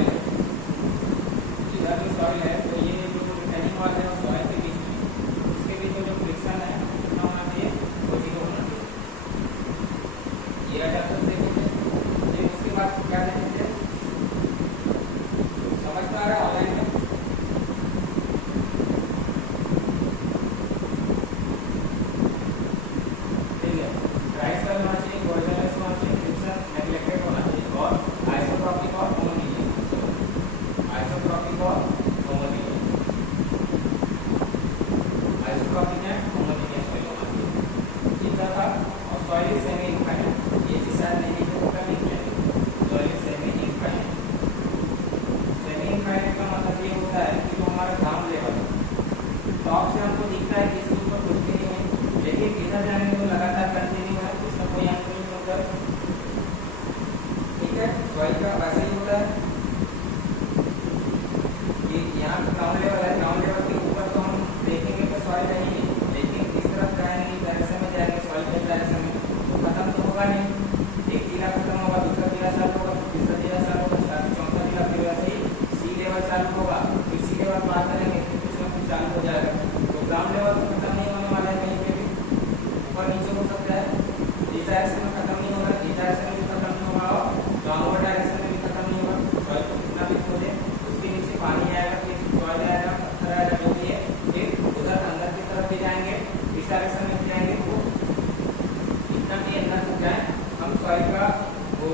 Soil है, इधर जो सॉइल है तो ये जो रिटेनिंग वॉल है और सॉइल के बीच में, उसके बीच में जो फ्रिक्शन है कितना होना चाहिए, वो 0 होना चाहिए। ये एडप्टर देखेंगे। फिर उसके बाद क्या देखेंगे, समझ में आ रहा है ऑनलाइन में? ठीक है, ड्राई सॉइल होना चाहिए, ओरिजिनल होना चाहिए, फ्रिक्शन नेग्लेक्टेड होना चाहिए और आइसोट्रॉपिक और होमोजेनियस, आइसोट्रॉपिक और homogeneous, isotropic and homogeneous soil होना चाहिए। इतना था। और सॉइल इज सेमी इंक्लाइंड, ये चीज शायद नहीं लिखे तो कर लिख लेंगे। Soil is semi inclined, semi inclined का मतलब ये होता है कि जो हमारा ग्राउंड लेवल है, टॉप से हमको दिखता है कि इसके ऊपर कुछ भी नहीं है, लेकिन इधर जाने में लगातार कंटिन्यू है, इसका कोई अंत नहीं होता। ठीक है, सॉइल का वैसे ही होता है कि यहाँ ग्राउंड लेवल है, ग्राउंड लेवल के ऊपर तो हम देखेंगे तो सॉइल रहेंगे, लेकिन इस तरफ जाएंगे, डायरेक्शन में जाएंगे, सॉइल के डायरेक्शन में, तो खत्म तो होगा नहीं। एक जिला खत्म होगा, दूसरा जिला चालू होगा, तीसरा जिला चालू होगा, चौथा जिला, फिर वैसे ही सी लेवल चालू होगा, फिर सी लेवल पार करेंगे, फिर कुछ ना कुछ चालू हो जाएगा। तो ग्राउंड लेवल तो खत्म नहीं होने वाला है, कहीं पे भी ऊपर नीचे हो सकता है, इस डायरेक्शन में खत्म नहीं होगा, इस डायरेक्शन में भी खत्म नहीं होगा और डाउनवर्ड डायरेक्शन में भी खत्म नहीं होगा। सॉइल को कितना भी खोदे, उसके नीचे पानी आएगा, फिर सॉइल आएगा, पत्थर आएगा, जो भी है, फिर उधर अंदर की तरफ भी जाएंगे, इस डायरेक्शन में भी जाएंगे, तो इतना भी अंदर तक जाए हम सॉइल का वो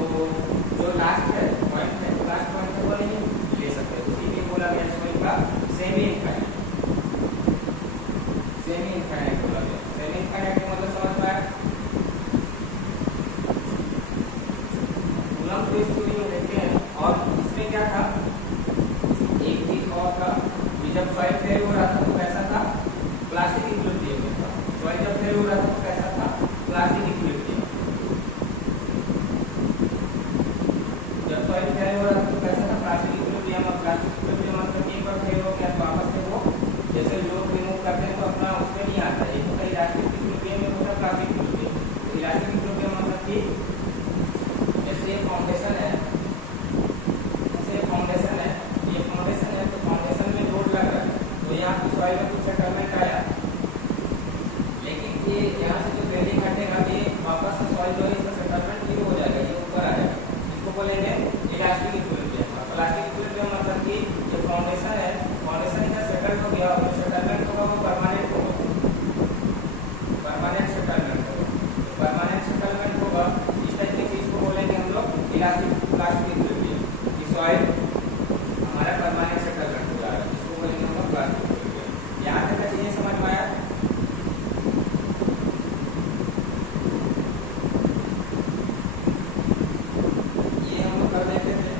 जो लास्ट है पॉइंट है, लास्ट पॉइंट है वो नहीं ले सकते, इसीलिए बोला गया सॉइल का सेमी इंक्लाइंड, सेमी इंक्लाइंड बोला गया। सेमी इंक्लाइंड का मतलब समझ में आया? कूलम्ब फ्री थ्योरी में देखते हैं, और इसमें क्या था, एक चीज और था कि जब सॉइल फेल हो रहा था तो कैसा था, प्लास्टिक इक्विलिब्रियम में था। सॉइल जब फेल हो रहा था तो कैसा था, प्लास्टिक इक्विलिब्रियम। जब सॉइल फेल हो रहा था तो कैसा था, प्लास्टिक इक्विलिब्रियम। और प्लास्टिक इक्विलिब्रियम मतलब एक बार फेल हो गया तो वापस से वो जैसे लोग रिमूव करते हैं तो अपना उसमें नहीं आता है, एक होता है इलास्टिक इक्विलिब्रियम, एक होता है प्लास्टिक इक्विलिब्रियम। तो इलास्टिक इक्विलिब्रियम मतलब कि जैसे ये फाउंडेशन है, जैसे ये फाउंडेशन है, ये फाउंडेशन है, तो फाउंडेशन में लोड लग रहा है, तो यहाँ की सॉइल में कुछ सेटलमेंट आया, लेकिन ये यहाँ से जो ग्रेडिंग हटेगा, ये वापस से सॉइल जो है इसका सेटलमेंट जीरो हो जाएगा, ये ऊपर आएगा, इसको बोलेंगे इलास्टिक इक्विलिब्रियम। प्लास्टिक इक्विलिब्रियम मतलब कि जो फाउंडेशन है, फाउंडेशन इधर सेटल हो गया, और जो सेटलमेंट होगा वो परमानेंट होगा, परमानेंट सेटलमेंट होगा। परमानेंट सेटलमेंट होगा, इस टाइप की चीज को बोलेंगे हम लोग इलास्टिक प्लास्टिक इक्विलिब्रियम। कि सॉइल हमारा परमानेंट सेटलमेंट हो जाएगा, इसको बोलेंगे हम लोग प्लास्टिक इक्विलिब्रियम। यहाँ तक का चीजें समझ में आया? ये हम लोग कर देते थे।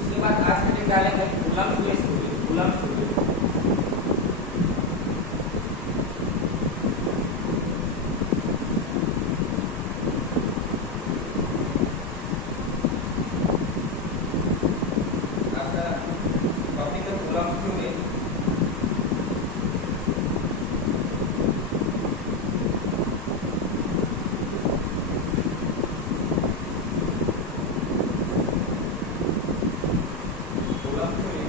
उसके बाद आज के लिए डालेंगे Coulomb free theory, Coulomb theory. Topic है Coulomb theory. Coulomb theory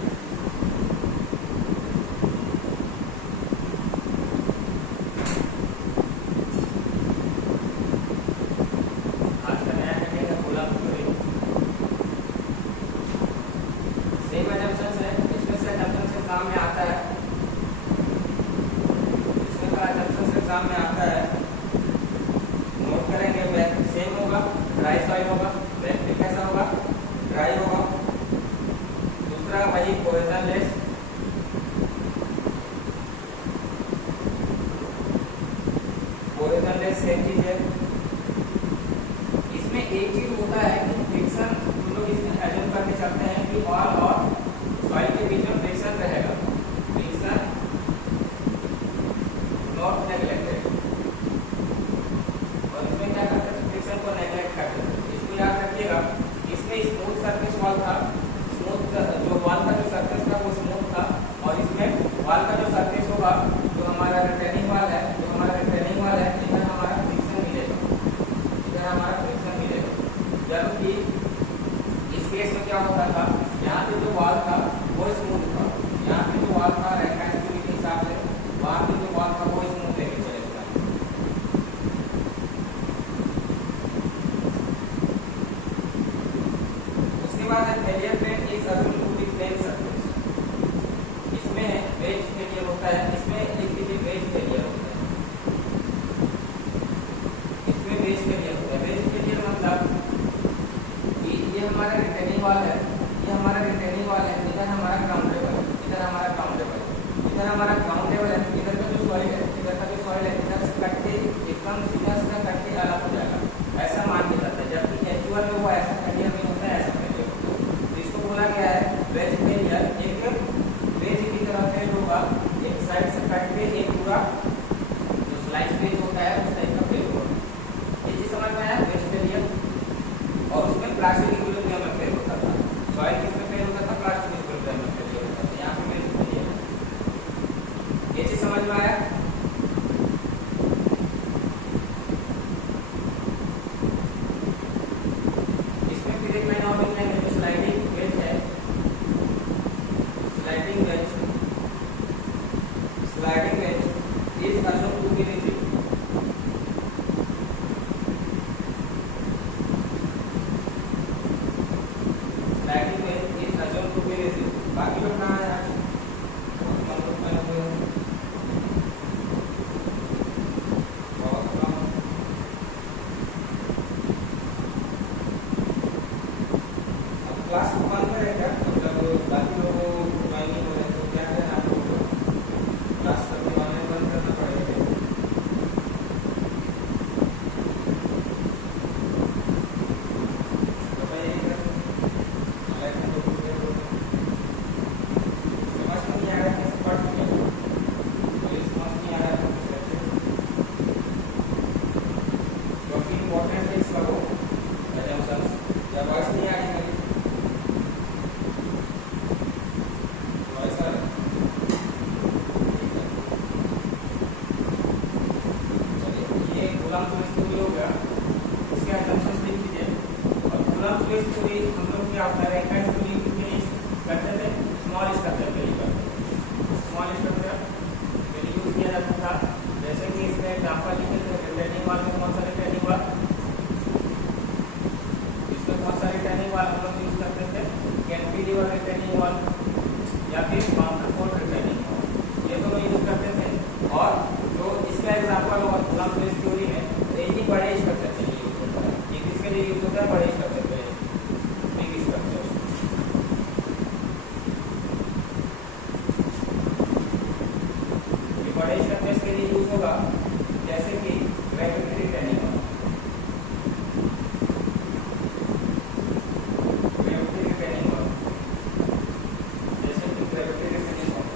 case में क्या होता था, यहाँ पे जो वॉल था वो स्मूथ था, यहाँ पे जो वॉल था रेफरेंस के हिसाब से वहाँ पे जो वॉल था वो स्मूथ लेके चले था। उसके बाद है failure plane is assumed to be plane surface. इसमें वेज फेलियर होता है, इसमें लिख लीजिए वेज फेलियर होता है, इसमें वेज फेलियर होता है। वेज फेलियर मतलब कि ये हमारा रिटेनिंग वॉल है, ये हमारा रिटेनिंग वॉल है, इधर हमारा ग्राउंड लेवल है, इधर हमारा ग्राउंड लेवल है, इधर हमारा ग्राउंड लेवल है, इधर का जो सॉइल है, इधर का जो सॉइल है इधर से कट के एकदम सीधा सीधा कट के अलग हो जाएगा, ऐसा मान के चलते हैं। जबकि एक्चुअल में वो ऐसा फेलियर नहीं होता है, ऐसा फेलियर होता है। तो इसको बोला गया है वेज फेलियर। एक वेज की तरह फेल होगा, एक साइड से कट के एक पूरा जो स्लाइस वेज होता है उस टाइप का फेल होगा। ये चीज समझ में आया, वेज फेलियर। और उसमें प्लास्टिक इक्विलिब्रियम में फेल होता था, सॉइल किसमें फेल होता था, प्लास्टिक इक्विलिब्रियम में फेल होता था। यहाँ पे वेज फेलियर, ये चीज समझ में आया। इसमें फिर एक लाइन और लिखना है, जो स्लाइडिंग वेज है, sliding wedge is assumed to be rigid. Sliding wedge is assumed to be rigid. बाकी लोग कहाँ है आज? बहुत कम लोग हैं, बहुत कम। अब क्लास को बंद करेगा, मतलब बाकी लोगों को ज्वाइन नहीं हो रहे तो क्या करें, आप लोगों को क्लास करके ऑनलाइन बंद करना पड़ेगा। तो भाई ऑनलाइन में तो समझ में नहीं आ रहा है, कैसे पढ़ चुके हो, कोई समझ नहीं आ रहा है तो कुछ करते क्योंकि इम्पोर्टेंट थिंग्स करो, एजम्पशंस। या वॉइस नहीं आ रही मेरी, वॉइस आ रही, चलिए ये कूलम्ब स्विच थ्योरी हो गया, इसके एजम्पशंस लिख लीजिए। और कूलम्ब स्विच थ्योरी हम लोग क्या होता है, रेंकाइन्स थ्योरी किसके लिए करते थे, स्मॉल स्ट्रक्चर के लिए करते थे, स्मॉल स्ट्रक्चर के लिए यूज किया जाता था। जैसे कि इसमें एग्जाम्पल लिखे थे, रिटेनिंग वॉल में कौन सा रिटेनिंग वॉल, इसमें बहुत सारे रिटेनिंग वॉल हम लोग यूज करते थे, कैंटिलीवर रिटेनिंग वॉल या फिर काउंटरफोर्ट रिटेनिंग वॉल, ये दोनों यूज करते थे। और जो इसका एग्जाम्पल होगा कूलम्ब स्विच थ्योरी में, तो ये बड़े स्ट्रक्चर के लिए यूज होता है। ये किसके लिए यूज होता है, बड़े स्ट्रक्चर के लिए, बिग स्ट्रक्चर। ये बड़े स्ट्रक्चर्स के लिए यूज होगा, जैसे कि gravity retaining wall, gravity retaining wall, जैसे कि gravity retaining wall.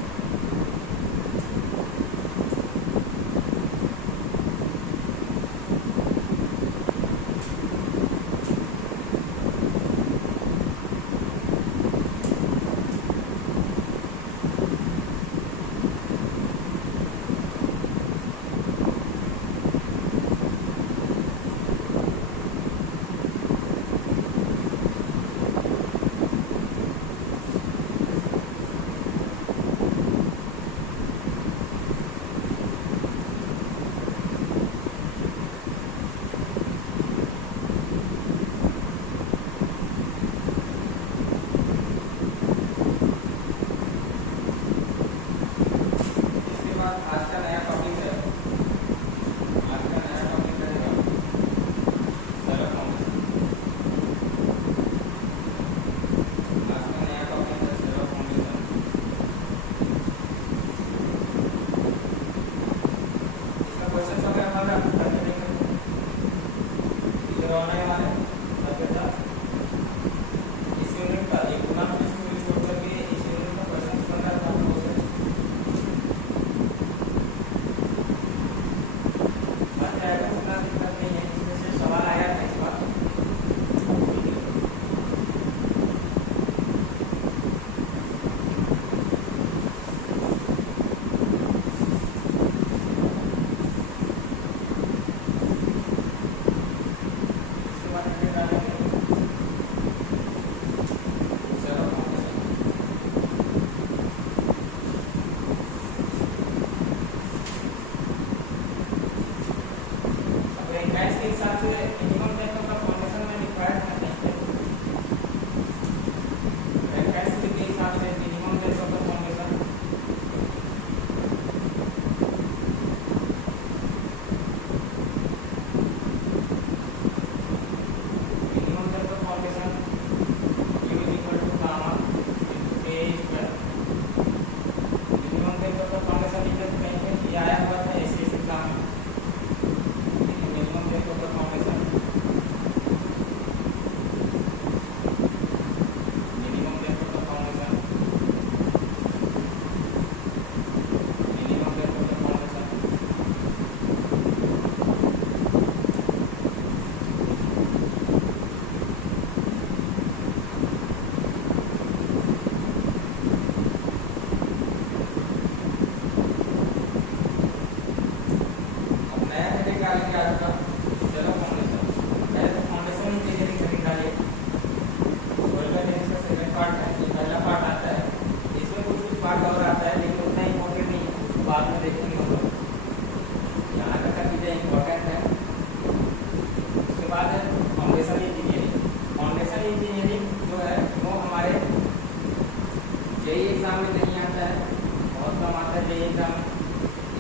JEE exam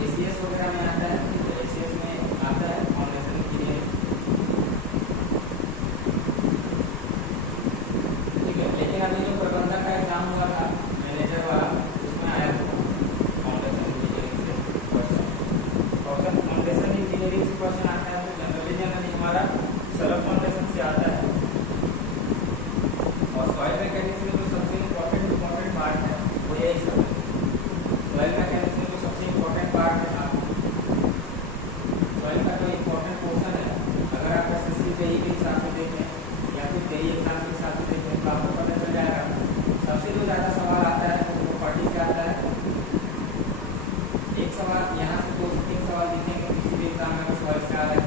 ACS वगैरह में आता है, एसीएस में आता है फाउंडेशन इंजीनियरिंग, ठीक है। लेकिन अभी जो प्रबंधक का एग्जाम हुआ था मैनेजर वाला, उसमें आया था फाउंडेशन इंजीनियरिंग से क्वेश्चन, और जब फाउंडेशन इंजीनियरिंग से क्वेश्चन आता है तो जनरली हमारा सरल फाउंडेशन से आता है। और सॉइल मैकेनिक्स में जो सबसे इम्पोर्टेंट पार्ट है वो यही सब है। सॉइल मैकेनिक्स में जो सबसे इम्पोर्टेंट पार्ट है, सॉइल का जो इम्पोर्टेंट पोर्शन है, अगर आप एसएससी जेईई के हिसाब से देखें या फिर जेईई एग्जाम के हिसाब से देखें तो आपको पता चल जाएगा सबसे जो ज़्यादा सवाल आता है वो प्रॉपर्टी से आता है। एक सवाल यहाँ से 2 से 3 सवाल दिखेंगे किसी भी एग्जाम में सॉइल से आ रहा है,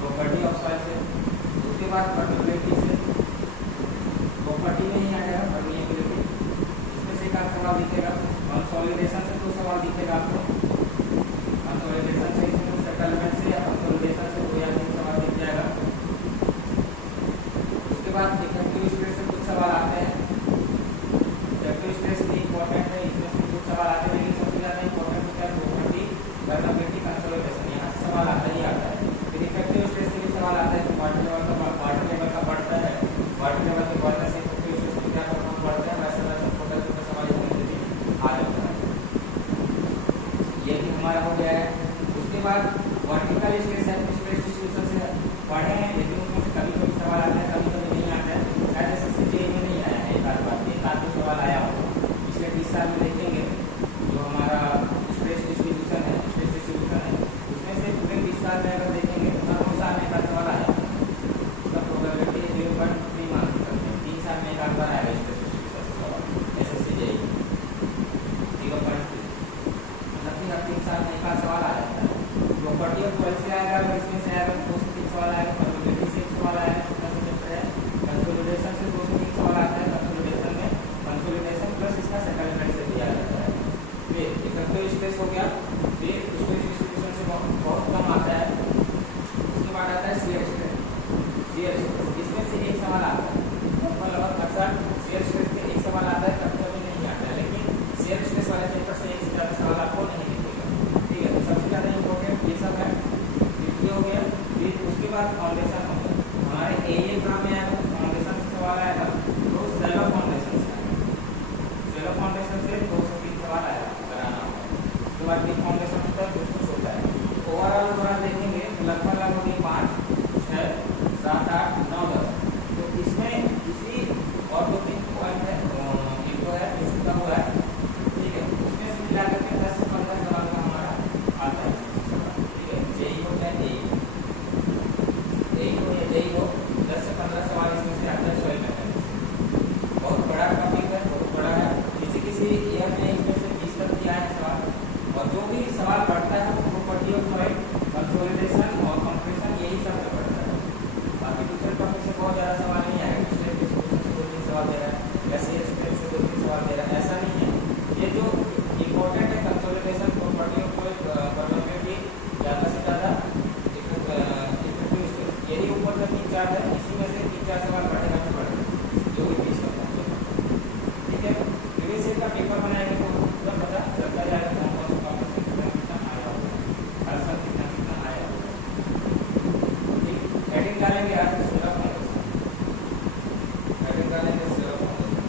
प्रॉपर्टी ऑफ सॉइल से। उसके बाद पर्मिएबिलिटी से, प्रॉपर्टी में ही आ जाएगा पर्मिएबिलिटी, इसमें से एक आध सवाल दिखेगा। कंसोलिडेशन से 2 सवाल दिखेगा आपको, कंसोलिडेशन से, इसमें सेटलमेंट से या कंसोलिडेशन से 2 या 3 सवाल दिख जाएगा। उसके बाद इफेक्टिव स्ट्रेस से कुछ सवाल आते हैं, इफेक्टिव स्ट्रेस भी इंपॉर्टेंट है, इसमें से कुछ सवाल आते हैं, लेकिन सबसे ज़्यादा इंपॉर्टेंट होता है प्रॉपर्टी, पर्मिएबिलिटी, कंसोलिडेशन, यहाँ से सवाल आता ही आता है। फिर इफेक्टिव स्ट्रेस से भी सवाल आता है कि वाटर लेवल का बढ़ता है, वाटर लेवल के बढ़ने से इफेक्टिव स्ट्रेस में क्या प्रभाव पड़ता है, वैसे वैसे छोटा छोटा सवाल इसमें से भी आ जाता है। ये भी हमारा हो गया है। उसके बाद वर्टिकल स्ट्रेस है, स्ट्रेस डिस्ट्रीब्यूशन से पढ़े हैं, लेकिन उसमें से कभी कभी सवाल आता है, कभी कभी नहीं आता है। शायद एसएससी जेईई में नहीं आया है, एक आध बार, एक आध सवाल आया हो। पिछले 20 साल में देखेंगे जो हमारा स्ट्रेस डिस्ट्रीब्यूशन है, उसमें से पूरे 20 साल में अगर देखेंगे तो हर 2 साल में एक आध सवाल आया, उसका प्रोबेबिलिटी 0.3 मान सकते हैं। 3 साल में एक आध बार आएगा स्ट्रेस डिस्ट्रीब्यूशन से सवाल एसएससी जेईई 0.3, मतलब कि हर 3 साल में एक आध सवाल आ जाता है। प्रॉपर्टी ऑफ सॉइल से आएगा, अगर इसमें से आएगा 2 से 3 सवाल आएगा, पर्मिएबिलिटी से 1 सवाल आएगा, छोटा सा चैप्टर है। कंसोलिडेशन से 2 से 3 सवाल आता है, कंसोलिडेशन में कंसोलिडेशन प्लस इसका सेटलमेंट से दिया जाता है। फिर इफेक्टिव स्ट्रेस हो गया, फिर स्ट्रेस डिस्ट्रीब्यूशन से बहुत कम आता है। उसके बाद आता है शियर स्ट्रेस, इसमें से एक सवाल आता है, लगभग अक्सर शियर स्ट्रेस से एक सवाल आता है, कभी कभी नहीं आता है, लेकिन शियर स्ट्रेस वाले पेपर से एक से ज़्यादा सवाल आपको नहीं दिखेगा, ठीक है। तो सबसे ज़्यादा इंपॉर्टेंट ये सब है, ये हो गया। फिर उसके बाद फाउंडेशन हो गया, हमारे एई एग्जाम में आएगा तो फाउंडेशन से सवाल आएगा, तो सेलो फाउंडेशन से आएगा, सेलो फाउंडेशन से 2 से 3 सवाल आएगा कराना होगा। उसके बाद डीप फाउंडेशन होता है, कुछ कुछ होता है। ओवरऑल अगर देखेंगे तो लगभग 5, 6, 7, 8, 9, 10, तो इसमें इसी और 2-3 पॉइंट है, एक तो है इसका हुआ है, ठीक है, उसमें से मिला करके 10 से 15 सवाल का हमारा आता है, ठीक है। जेईई हो चाहे जेईई हो या जेईई हो, 10 से 15 सवाल इसमें से आता है सॉइल मैकेनिक्स। बहुत बड़ा टॉपिक है, बहुत बड़ा है, किसी ईयर में इसमें से 20 तक किया है सवाल, और जो भी सवाल बढ़ता है वो प्रॉपर्टी ऑफ सॉइल, कंसोलिडेशन और कंप्रेशन, यही सब में बढ़ता है। बाकी दूसरे टॉपिक से बहुत ज़्यादा सवाल नहीं आएगा, स्ट्रेस डिस्ट्रीब्यूशन से 2-3 सवाल दे रहा है या शियर स्ट्रेस से 2-3 सवाल दे रहा है, ऐसा नहीं है। ये जो इम्पोर्टेंट है consolidation, property of soil, permeability, ज़्यादा से ज़्यादा इफेक्टिव स्ट्रेस, यही ऊपर का 3-4 है, इसी में से 3-4 सवाल बढ़ेगा तो बढ़ेगा, जो भी 20 का पहुँचेगा, ठीक है। प्रीवियस ईयर का पेपर बनाएंगे तो पूरा पता चलता जाएगा कौन कौन सा कॉम्पिटिशन कितना आया होगा, हर साल कितना आया होगा, ठीक। हेडिंग डालेंगे आज सेलो फाउंडेशन, हेडिंग डालेंगे सेलो फाउंडेशन।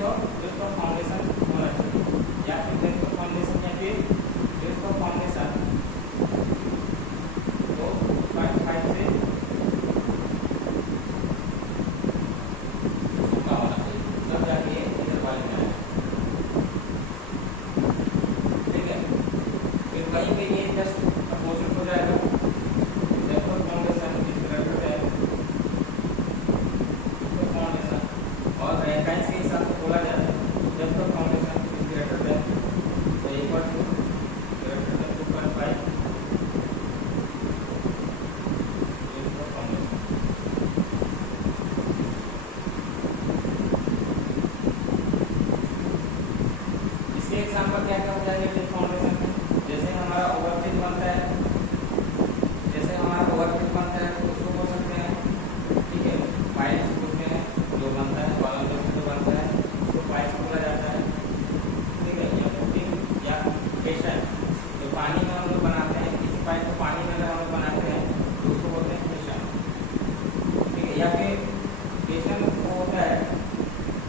बेस ऑफ फाउंडेशन होना चाहिए, या फिर बेस ऑफ फाउंडेशन या फिर बेस ऑफ फाउंडेशन तो 2.5 से सूखा होना चाहिए, तब जाके इधर वाले में आएगा। ठीक है, फिर वहीं पे ये जस्ट अपोजिट हो जाएगा। therefore foundation is greater than foundation, और रैंकाइंस के हिसाब से बोला जाता है therefore foundation is greater than तो equal to greater than 2.5 therefore foundation. इसके एग्जांपल क्या क्या हो जाएंगे फाउंडेशन में, जैसे हमारा ओवरब्रिज बनता है, जैसे हमारा ओवरब्रिज बनता है तो उसको बोल सकते हैं, ठीक है, पाइल्स बोलते हैं, जो बनता है कॉलम जैसे जो बनता है उसको पाइल्स बोला जाता है। ठीक है, या फुटिंग या केशन जो पानी में हम लोग बनाते हैं, किसी पाइप को पानी में हम लोग बनाते हैं तो उसको बोलते हैं केशन। ठीक है, या फिर केशन वो होता है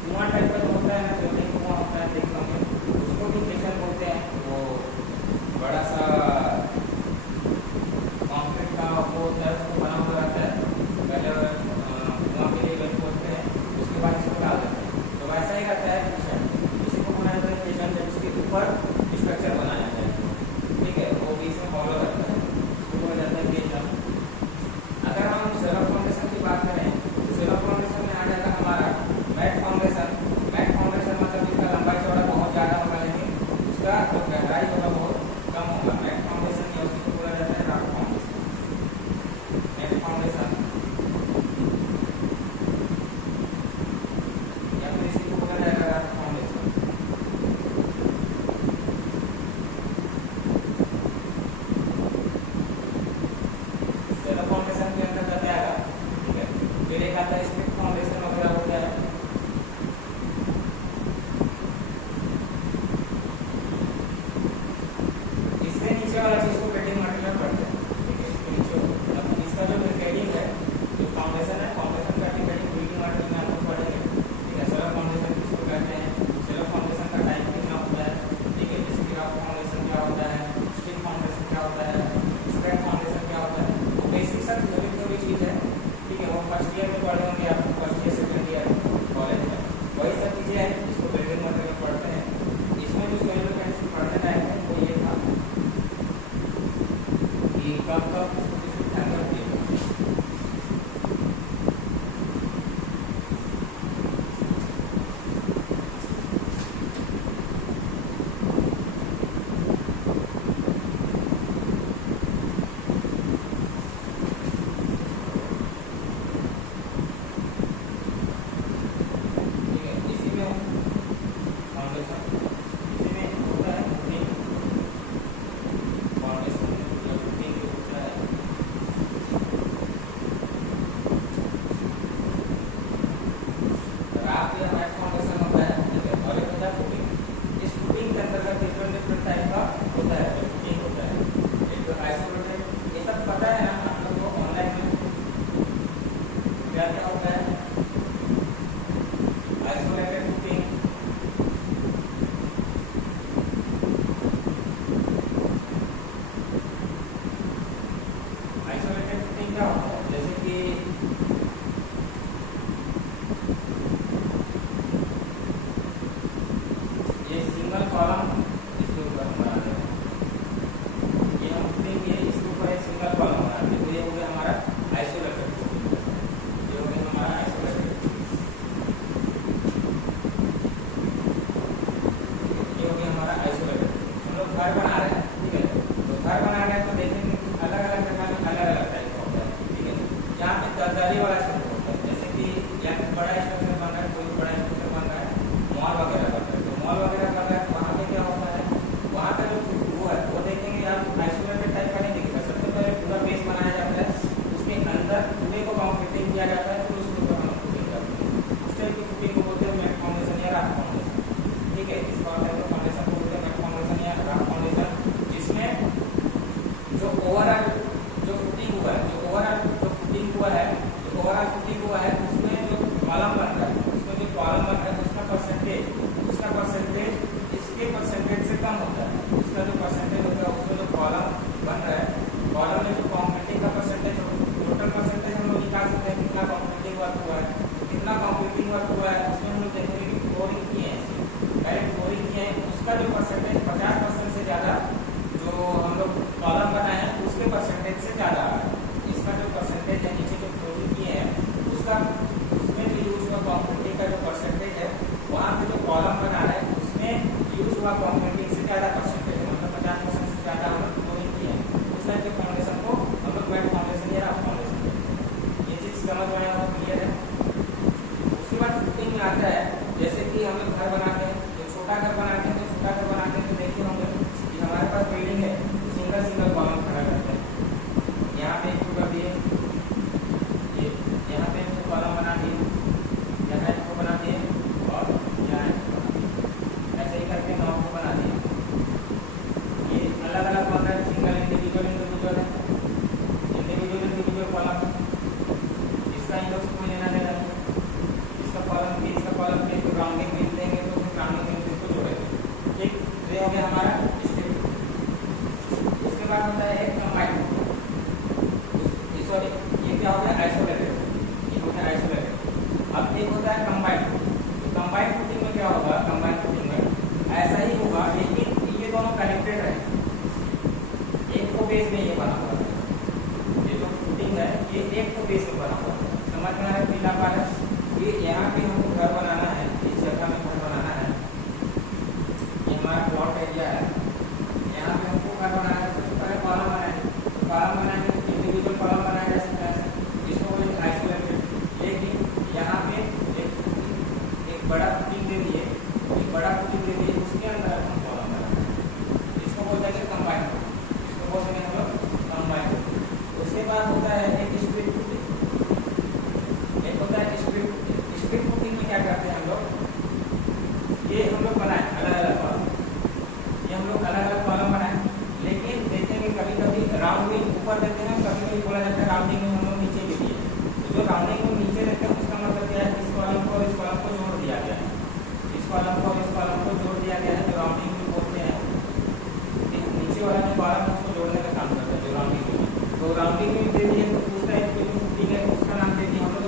कुआं टाइप का जो होता है ना, जो नहीं कुआं होता है देखने में, उसको भी केशन बोलते हैं। वो बड़ा सा कॉन्क्रीट का वो होता है, उसको बना हुआ रहता है, पहले कुआं के लिए वही बोलते हैं, उसके बाद इसको डाल देते हैं, तो वैसा ही रहता है केशन। इसी को बनाया जाता है केशन, जब इसके ऊपर स्ट्रक्चर बनाया जाए, ठीक है, वो बीच में फॉलो रहता है, उसको बोला जाता है केशन। अगर हम सेलो फाउंडेशन की बात करें तो सेलो फाउंडेशन में आ जाएगा हमारा मैट फाउंडेशन। मैट फाउंडेशन मतलब इसका लंबाई चौड़ा बहुत ज़्यादा होगा, लेकिन उसका जो गहराई होगा बहुत कम होगा। मैट फाउंडेशन या उसी को बोला जाता है रॉक फाउंडेशन। मैट फाउंडेशन या फिर इसी को बोला जाएगा रॉक फाउंडेशन। सेलो फाउंडेशन के अंदर जाता है, ठीक है, फिर एक आता है स्टिक फाउंडेशन वगैरह हो गया। इससे नीचे वाला चीज को बेडिंग मटेरियल पड़ता है, ठीक है, इसके नीचे मतलब इसका जो ब्रिकेडिंग है, जो फाउंडेशन है, फाउंडेशन का ब्रिकेडिंग बिल्डिंग मटेरियल में आप लोग पढ़ेंगे। ठीक है, सेलो फाउंडेशन किसको कहते हैं, सेलो फाउंडेशन का टाइप कितना होता है, ठीक है, जैसे कि रॉक फाउंडेशन क्या होता है, स्टिक फाउंडेशन क्या होता है, स्ट्रैट फाउंडेशन क्या होता है, वो बेसिक सब जो भी चीज़ है, ठीक है, वो फर्स्ट ईयर में पढ़े होंगे आप, first year second year college में, वही सब चीज़ें हैं जिसको बिल्डिंग मटेरियल पढ़ते हैं। इसमें जो सोइल मैकेनिक्स पढ़ने लायक है वो ये था कि कब कब इसको ध्यान रखिएगा। ठीक है, इसी में फाउंडेशन, इसी में होता है फुटिंग। फाउंडेशन या फुटिंग जो होता है, रॉक या मैट फाउंडेशन होता है, ठीक है, और एक होता है फुटिंग। इस फुटिंग के अंतर्गत डिफरेंट डिफरेंट टाइप का होता है जो फुटिंग होता है। एक तो आइसोलेटेड, ये सब पता है ना आप लोग को, ऑनलाइन में क्या क्या होता है, आइसोलेटेड फुटिंग, आइसोलेटेड फुटिंग क्या होता है, जैसे कि ये सिंगल कॉलम इसके ऊपर हम बना रहे हैं, ये हम फुटिंग ये इसके ऊपर एक सिंगल कॉलम बना रहे हैं, तो ये हो गया हमारा आइसोलेटेड फुटिंग, ये हो गया हमारा आइसोलेटेड, ये हो गया हमारा आइसोलेटेड। हम लोग घर बना रहे हैं, ठीक है, तो घर बना रहे हैं तो देखेंगे अलग अलग जगह में अलग अलग टाइप का होता है, ठीक है, यहाँ पे दरदरी वाला स्ट्रक्चर होता है, जैसे कि यहाँ पे बड़ा स्ट्रक्चर बन रहा है, कोई बड़ा स्ट्रक्चर बन रहा है, मॉल वगैरह बन रहा है, तो मॉल वगैरह बन रहा है, वहाँ पे क्या होता है, वहाँ का जो वो है वो देखेंगे आप आइसोलेटेड टाइप का नहीं दिखेगा। सबसे पहले पूरा बेस बनाया जाता है, उसके अंदर पूरे को कंक्रीटिंग किया जाता है, फिर उसके ऊपर हम फुटिंग करते हैं। उस टाइप की फुटिंग को बोलते हैं मैट फाउंडेशन या रॉक फाउंडेशन। ठीक है, इस फाउंडेशन को बोलते हैं मैट फाउंडेशन या रॉक फाउंडेशन, जिसमें जो ओवरऑल जो फुटिंग हुआ है, जो ओवरऑल जो फुटिंग हुआ है, जो ओवरऑल फुटिंग हुआ है उसमें जो कॉलम बन रहा है, उसमें जो कॉलम बन रहा है उसका परसेंटेज कम होता है, इसका जो परसेंटेज होता है उसका जो कॉलम बन रहा है, कॉलम में जो कंप्लीटिंग का परसेंटेज, टोटल परसेंटेज हम लोग निकाल सकते हैं कितना कंप्लीटिंग वर्क हुआ है, कितना कंप्लीटिंग वर्क हुआ है। उसमें हम लोग देखेंगे कि फ्लोरिंग किए हैं, डायरेक्ट फ्लोरिंग किए हैं, उसका जो परसेंटेज 50% से ज़्यादा जो हम लोग कॉलम बनाए हैं उसके परसेंटेज से ज़्यादा आ रहा है। इसका जो परसेंटेज है नीचे जो फ्लोरिंग किए हैं उसका, उसमें जो यूज हुआ कंप्लीटिंग का जो परसेंटेज है, वहाँ पे जो कॉलम बना है उसमें यूज हुआ कंप्लीटिंग से ज़्यादा परसेंटेज है, मतलब 50% से ज़्यादा हम लोग फ्लोरिंग किए हैं। उस टाइप के फाउंडेशन को हम लोग वेट फाउंडेशन या रफ फाउंडेशन, ये चीज़ समझ में आया, क्लियर है। उसके बाद फुटिंग में आता है, जैसे कि हम लोग घर बनाते हैं, तो छोटा घर बनाते हैं, तो छोटा घर बनाते हैं तो देखिए होंगे कि हमारे पास बिल्डिंग है, सिंगल सिंगल कॉलम खड़ा करते हैं। यहाँ पे एक कर दिए, ये यहाँ पे एक कॉलम बना दिए, यहाँ एक बना दिए और यहाँ एक बना दिए, ऐसे ही करके 9 को बना दिए। ये अलग अलग कॉलम है, सिंगल इंडिविजुअल इंडिविजुअल है, इंडिविजुअल इंडिविजुअल कॉलम, इसका इन लोग से कोई लेना देना नहीं। इसका कॉलम भी, इसका कॉलम भी तो राउंडिंग मिल देंगे तो फिर राउंडिंग में इसको जोड़ेंगे, ठीक। तो ये हो गया हमारा स्ट्रिप। उसके बाद होता है एक कंबाइंड, सॉरी ये क्या हो गया आइसोलेटेड, ये हो गया आइसोलेटेड। अब एक होता है कंबाइंड, तो कंबाइंड फुटिंग में क्या होगा, कंबाइंड फुटिंग में ऐसा ही होगा लेकिन ये दोनों कनेक्टेड है, एक को बेस में ये बना हुआ है, ये जो फुटिंग है ये एक को बेस में बना हुआ है। समझ में आ रहा है पीला पारा, ये यहाँ पे हमको घर बनाना है, इस जगह में घर बनाना है, ये हमारा प्लॉट एरिया है, यहाँ पे हमको घर बनाना है। सबसे पहले कॉलम बनाएंगे, कॉलम बनाएंगे इंडिविजुअल कॉलम बनाया जा सकता है, जिसको बोलेंगे आइसोलेटेड। लेकिन यहाँ पे एक बड़ा फुटिंग दे दिए, एक बड़ा फुटिंग दे दिए, उसके अंदर हम कॉलम बनाएंगे, इसको बोलते हैं कंबाइंड, इसको बोलते हैं हम लोग कंबाइंड। उसके बाद होता है एक स्प्लिट फुटिंग, एक होता है स्प्लिट फुटिंग। स्प्लिट फुटिंग में क्या करते हैं हम लोग, ये हम लोग बनाए अलग अलग कॉलम, ये हम लोग अलग अलग कॉलम बनाए, लेकिन देखेंगे कभी कभी राउंडिंग ऊपर देते हैं, कभी कभी बोला जाता है राउंडिंग में हम लोग नीचे भी दिए। तो जो राउंडिंग में नीचे देते हैं उसका मतलब क्या है, इस कॉलम को और इस कॉलम को जोड़ दिया गया है, इस कॉलम को और इस कॉलम को जोड़ दिया गया है, जो राउंडिंग में बोलते हैं। नीचे वाला जो कॉलम है उसको जोड़ने का काम करता है जो राउंडिंग में, तो राउंडिंग में दे दिए तो उस टाइप की जो फुटिंग है उसका नाम दे दिए हम लोग,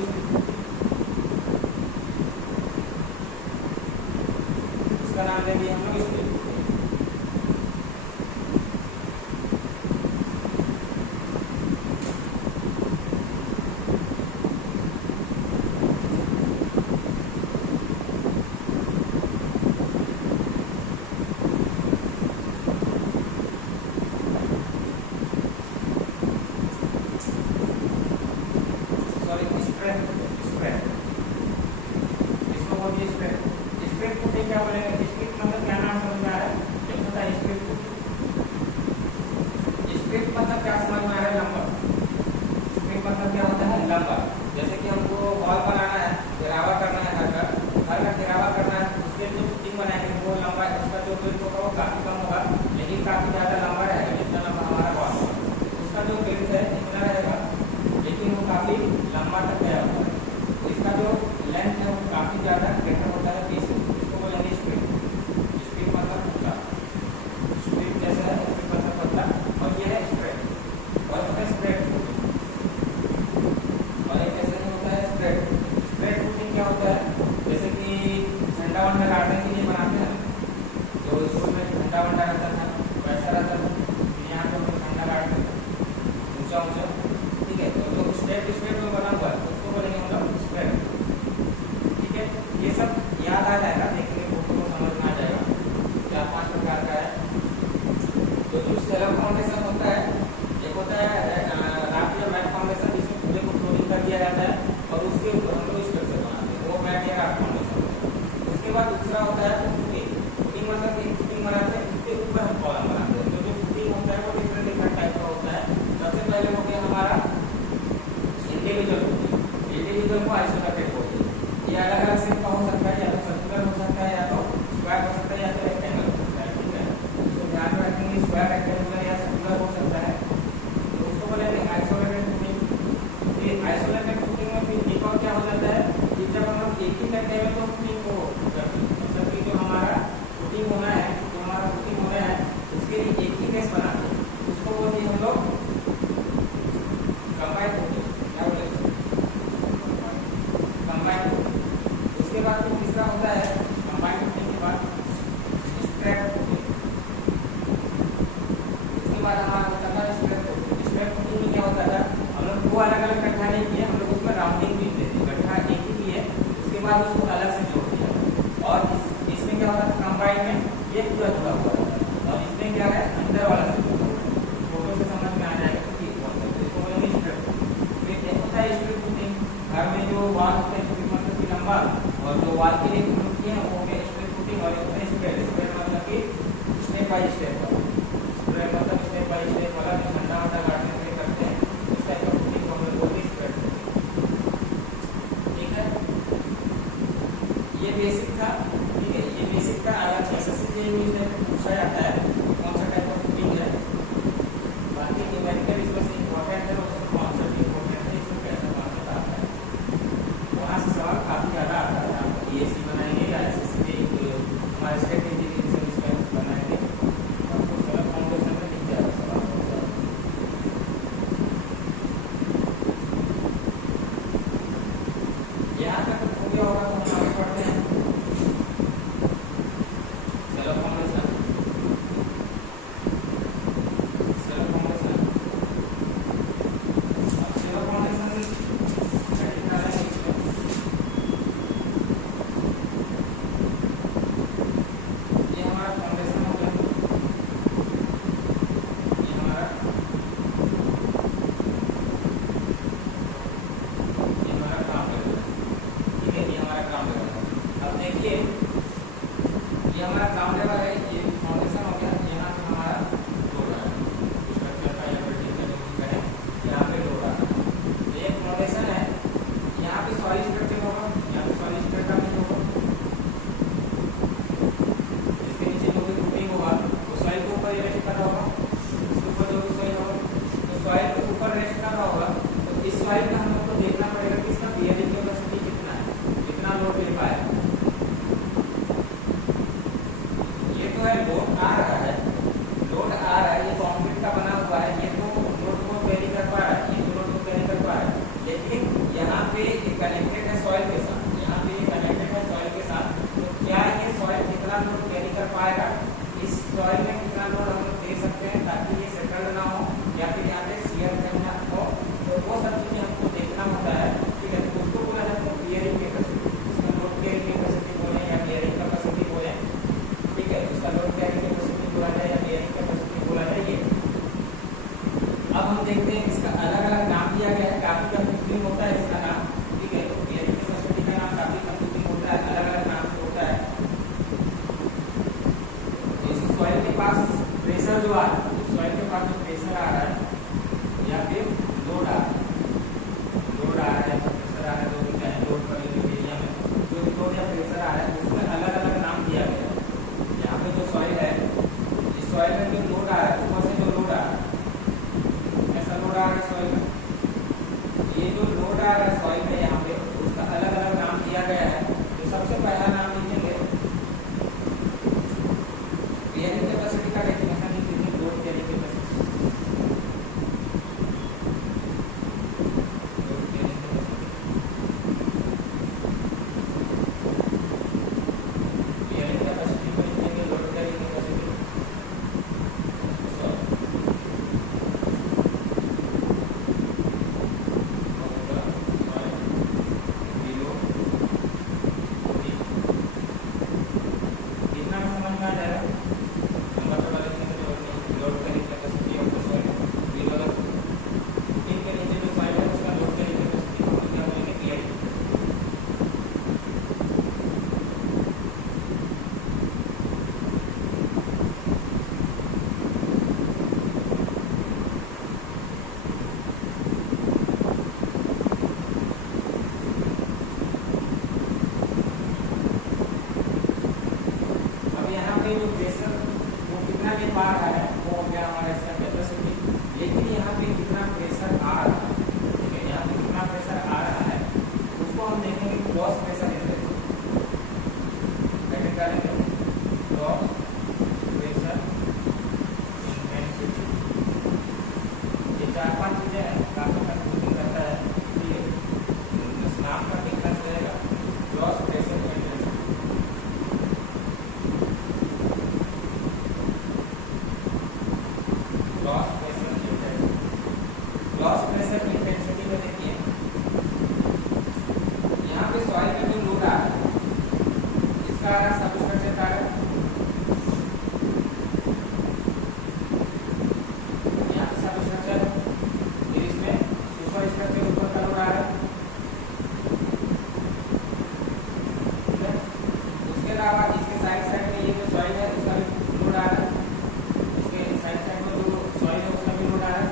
उसका नाम दे दिए हम लोग स्प्लिट। इसको बोलिए स्प्रेड। स्प्रेड फुटिंग क्या बोलेंगे, स्प्रेड मतलब क्या नाम समझ में आ रहा है, एक होता है स्प्रेड फुटिंग। स्प्रेड मतलब क्या समझ में आ रहा है, लंबा। स्प्रेड मतलब क्या होता है, लंबा। जैसे कि हमको वॉल बनाना है, घेरावा करना है, घर का घेरावा करना है, उसके लिए फुटिंग बनाएंगे वो लंबा, उसका जो बिल्ड होगा वो काफी कम होगा लेकिन काफी ज्यादा लंबा रहेगा, जितना लंबा हमारा वॉल होगा उसका जो बिल्ड है इतना रहेगा लेकिन वो काफी लंबा तक गया होगा, तो इसका जो लेंथ है वो काफी ज्यादा बेटर होता है पीस, इसको बोलेंगे स्प्रिट। स्प्रिट मतलब पतला, स्प्रिट जैसा है स्प्रिट मतलब पतला, और ये है स्प्रेड, और होता है स्प्रेड फुटिंग, और एक ऐसा नहीं होता है स्प्रेड। स्प्रेड फुटिंग क्या होता है, जैसे कि झंडा वंडा गाड़ने के लिए बनाते हैं, जो स्कूल में झंडा वंडा रहता था वैसा रहता था, यहाँ पे झंडा गाड़ते हैं ऊंचा ऊंचा, ठीक है, तो जो स्टेप स्टेप में बना हुआ है उसको बोलेंगे हम लोग स्प्रेड, ठीक है। ये सब याद आ जाएगा, देखने फोटो को समझ में आ जाएगा, 4-5 प्रकार का है। तो जो स्लैब फाउंडेशन होता है, एक होता है राफ्ट या मैट फाउंडेशन, जिसमें पूरे को फ्लोरिंग कर दिया जाता है और उसके ऊपर हम लोग स्ट्रक्चर बनाते हैं, वो मैट या राफ्ट फाउंडेशन होता है। उसके बाद दूसरा होता है फुटिंग। फुटिंग मतलब एक फुटिंग बनाते हैं, उसके ऊपर हम कॉलम बनाते हैं, तो जो फुटिंग होता है वो डिफरेंट डिफरेंट टाइप का होता है। सबसे पहले हो गया हमारा इंडिविजुअल फुटिंग, इंडिविजुअल को आइसोलेटेड बोलते हैं, ये अलग अलग शेप का हो सकता है, या तो सर्कुलर हो सकता है लंबाई में ये पूरा जुड़ा हुआ है और इसमें क्या है अंदर वाला से जुड़ा हुआ है। फोटो से समझ में आ जाएगा कि कौन सा इसको बोलेंगे स्ट्रेट। फिर एक होता है स्ट्रेट फुटिंग, घर में जो वाल होते हैं छोटी मतलब की लंबा और जो वाल के लिए होती है वो हो गया स्ट्रेट फुटिंग और होता है स्क्वायर। स्क्वायर मतलब कि स्टेप बाय स्टेप वाला, स्क्वायर मतलब स्टेप बाय स्टेप वाला जो झंडा वंडा गाड़ने के लिए करते हैं उस टाइप का फुटिंग को हम लोग बोलते हैं स्क्वायर। ठीक है, ये बेसिक था। ठीक है, ये बेसिक का अलग एसएससी जे यूज में पूछा जाता है कौन सा टाइप का फुटिंग है। बाकी न्यूमेरिकल इसमें से इंपॉर्टेंट है और उसका कॉन्सेप्ट इंपॉर्टेंट है, इसमें कैसे कॉन्सेप्ट आता है वहाँ से सवाल काफी ज्यादा आता है। आप बीएससी बनाएंगे या एसएससी के हमारे स्टेट इंजीनियरिंग से इसमें बनाएंगे आपको सारा फाउंडेशन में दिख जाएगा सवाल। यहाँ तक हो गया होगा तो हम आगे पढ़ते हैं। सेलो फाउंडेशन, सेलो फाउंडेशन, अब सेलो फाउंडेशन सेटिंग करेंगे इसमें। ये हमारा फाउंडेशन हो गया, ये हमारा काम करेगा। ठीक है, ये हमारा काम करेगा। अब देखिए ये हमारा ग्राउंड लेवल है, ये फाउंडेशन हो गया। यहाँ पे हमारा लोड आ रहा है स्ट्रक्चर का या बिल्डिंग का जो भी करें, यहाँ पे लोड आ रहा है। तो ये फाउंडेशन है, यहाँ पे सॉइल स्ट्रक्चर होगा, यहाँ पे सॉइल स्ट्रक्चर नहीं होगा। इसके नीचे जो भी फुटिंग होगा वो सॉइल के ऊपर रेस्ट कर रहा होगा, इसके ऊपर जो भी सॉइल होगा तो सॉइल के ऊपर रेस्ट कर रहा होगा। तो इस सॉइल का हम लोग को देखना पड़ेगा कि इसका बियरिंग कैपेसिटी कितना है, कितना लोड ले पाएगा। ये तो है लोड आ रहा है, लोड आ रहा है, ये कंक्रीट का बना हुआ है, ये तो लोड को कैरी कर पा रहा है, ये तो लोड को कैरी कर पा रहा है। लेकिन यहाँ पे ये कनेक्टेड है सॉइल के साथ, यहाँ पे ये कनेक्टेड है सॉइल के साथ। तो क्या ये सॉइल कितना लोड कैरी कर पाएगा, इस सॉइल में कितना लोड हम लोग दे सकते हैं ताकि ये सेटल ना हो या फिर यहाँ पे शियर करना हो। तो वो सब चीजें हमको देखना होता है। ठीक है, तो उसको बोला जाता है बियरिंग कैपेसिटी, उसका लोड कैरिंग कैपेसिटी बोले या बियरिंग कैपेसिटी बोले। ठीक है, उसका लोड कैरिंग कैपेसिटी बोला जाए या बियरिंग कैपेसिटी बोला जाए। ये अब हम देखते हैं इसका अलग अलग नाम दिया गया है, काफी कंफ्यूजिंग होता है इसका नाम। ठीक है, तो बियरिंग कैपेसिटी का नाम काफी कंफ्यूजिंग होता है, अलग अलग नाम से होता है। इस सॉइल के पास प्रेशर जो आ रहा है, सॉइल के पास जो प्रेशर आ रहा है या फिर लोड आ रहा है, लोड आ रहा है या प्रेशर आ रहा है, जो भी क्या है लोड पर एरिया में जो भी लोड या प्रेशर आ रहा है उसमें अलग अलग नाम दिया गया है। यहाँ पे जो सॉइल है, इस सॉइल में जो लोड आ रहा है ऊपर से जो लोड आ रहा है, ऐसा लोड आ रहा है सॉइल में, ये जो लोड आ रहा है सॉइल में यहाँ पे उसका अलग अलग नाम दिया गया है। तो सबसे पहला नाम लिखेंगे बियरिंग कैपेसिटी का डेफिनेशन लिखेंगे, लोड कैरिंग कैपेसिटी। पा रहा है वो हो गया हमारा इसका कैपेसिटी। लेकिन यहाँ पे कितना प्रेशर आ रहा है, ठीक है, यहाँ पे कितना प्रेशर आ रहा है उसको हम देखेंगे क्रॉस प्रेशर इंडेक्स। करेंगे क्रॉस प्रेशर इंटेंसिटी। ये 4-5 चीजें हैं, काफी कंफ्यूजिंग रहता है। ठीक है, नाम का डिफरेंस रहेगा cross pressure intensity. Cross pressure intensity में देखिए यहाँ पे सॉइल में जो लोड आ रहा है इसका आ रहा है सबस्ट्रक्चर का क्या हुआ, इसके साइड साइड में ये जो सॉइल है उसका भी लोड आ रहा है, इसके साइड साइड में जो सॉइल है उसका भी लोड आ रहा है,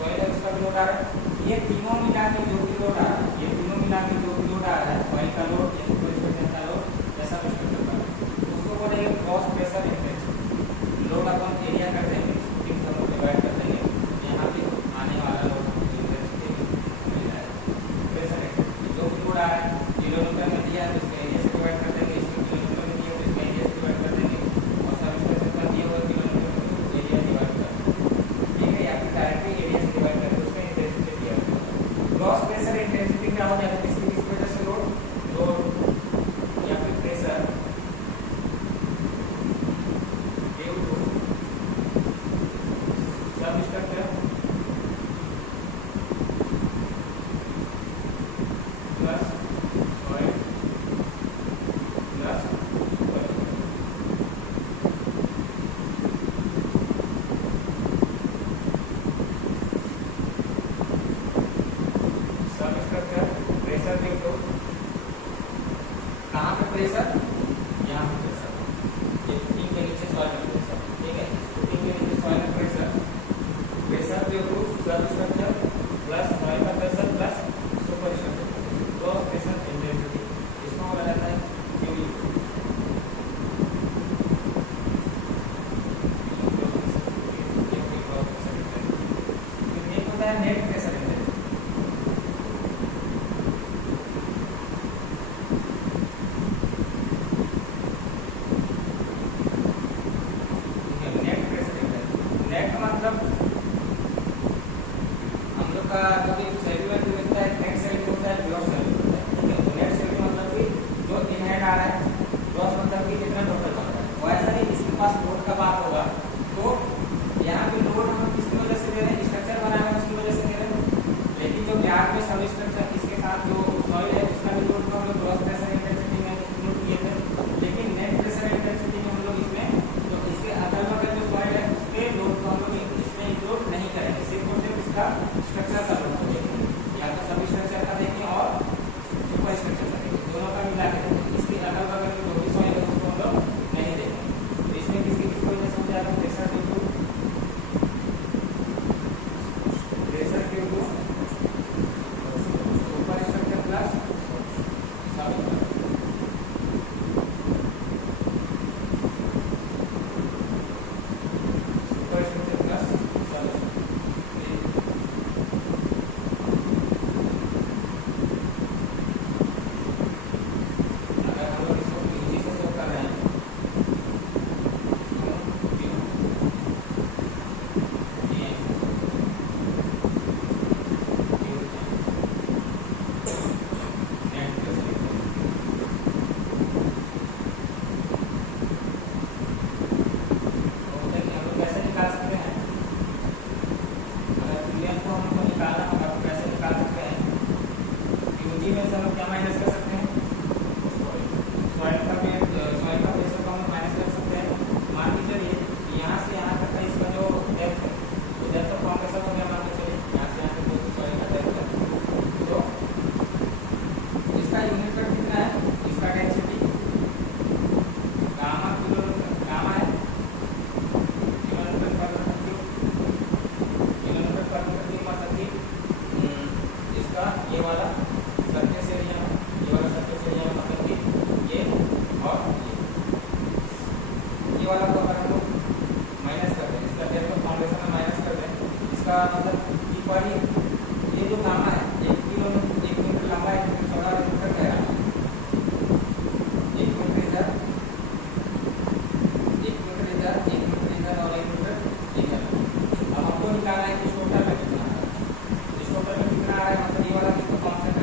सॉइल है उसका भी लोड आ रहा है। ये तीनों मिला के जो भी लोड आ रहा है, ये तीनों मिला के जो भी लोड आ रहा है, सॉइल का लोड या सुपरस्ट्रक्चर का लोड ऐसा स्ट्रक्चर का उसको बोलेंगे क्रॉस प्रेशर इंटेंसिटी। लोड अपन एरिया कर देंगे, तीन समूह डिवाइड कर देंगे, यहाँ पे आने वाला लोड इंटेंसिटी मिल जाएगा। प्रेशर इंटेंसिटी जो भी लोड आ रहा है किलोमीटर में दिया है तो इसका एरिया से डिवाइड कर देंगे, इसको किलोमीटर में दिया तो इसका एरिया से डिवाइड कर देंगे, और सबस्ट्रक्चर का दिया हुआ किलोमीटर में एरिया डिवाइड कर देंगे, ठीक है, या फिर डायरेक्टली एरिया से डिवाइड करके उसका इंटेंसिटी दिया होगा। क्रॉस प्रेशर इंटेंसिटी क्या हो जाएगा, किसी वजह से लोड या फिर pressure substructure plus soil plus substructure pressure देख लो, कहाँ पे प्रेशर, यहाँ पे प्रेशर, ये फुटिंग के नीचे सॉइल में प्रेशर, ठीक है, फुटिंग के नीचे सॉइल में प्रेशर, प्रेशर पे लो सबस्ट्रक्चर प्लस सॉइल का pressure plus super structure, cross pressure intensity, इसको बोला जाता है क्यूई। नेट होता है नेट प्रेशर इंटेंसिटी, नेट मतलब हम लोग का जो भी सेल्यूलर जो मिलता है, नेट सेल्यूलर होता है, प्योर सेल्यूलर होता है, ठीक है। तो नेट सेल्यूलर मतलब कि जो इनहेड आ रहा है, क्रॉस मतलब कि कितना टोटल बन रहा है। वो ऐसा नहीं इसके पास लोड का बात होगा तो यहाँ पे लोड हम किसकी वजह से दे रहे हैं, स्ट्रक्चर बनाए हैं उसकी वजह से दे रहे हैं, लेकिन जो ब्याज में सब स्ट्रक्चर इसके साथ जो सॉइल है उसका भी लोड को हम लोग क्रॉस प्रेशर इंटेंसिटी में इंक्लूड किए थे, लेकिन नेट प्रेशर इंटेंसिटी में हम लोग इसमें तो इसके अगल बगल जो सॉइल है उसके लोड को हम लोग इसमें इंक्लूड नहीं करेंगे, सिर्फ और सिर्फ इसका स्ट्रक्चर का लोड देखेंगे, या तो सब स्ट्रक्चर का देखें और सुपर स्ट्रक्चर का देखें, दोनों का मिला के देखें। इसके अगल बगल में जो भी सॉइल है उसको हम लोग नहीं देखेंगे। तो इसमें किसकी वजह से हो जाएगा, pressure due to super structure plus sub superstructure plus सब। अगर हम लोग इसको हिंदी से सेव कर रहे हैं में से हम क्या माइनस कर सकते हैं, सॉइल का प्रेशर को हम माइनस कर सकते हैं। मान के चलिए यहाँ से यहाँ तक का इसका जो डेप्थ है, तो डेप्थ ऑफ फॉर्मेशन हो गया, मान के चलिए यहाँ से यहाँ तक जो सॉइल का डेप्थ है, तो इसका यूनिट वेट कितना है, इसका डेंसिटी गामा किलोमीटर, गामा है किलोमीटर पर मीटर क्यूब, किलोमीटर पर मीटर क्यूब मतलब कि इसका ये वाला सरफेस एरिया है, ये वाला सरफेस एरिया है मतलब कि ये और ये वाला को अगर हम लोग माइनस कर दें, इसका डेप्थ ऑफ फाउंडेशन में माइनस कर दें, इसका मतलब इक्वली ये जो गामा है 1 किलोमीटर 1 मीटर लंबा 1 मीटर चौड़ा 1 मीटर गहरा, 1 मीटर इधर 1 मीटर इधर 1 मीटर इधर और 1 मीटर इधर। अब हमको निकालना है कि इस टोटल में कितना आ रहा है, इस टोटल में कितना आ रहा है, मतलब ये वाला किसको कांस्टेंट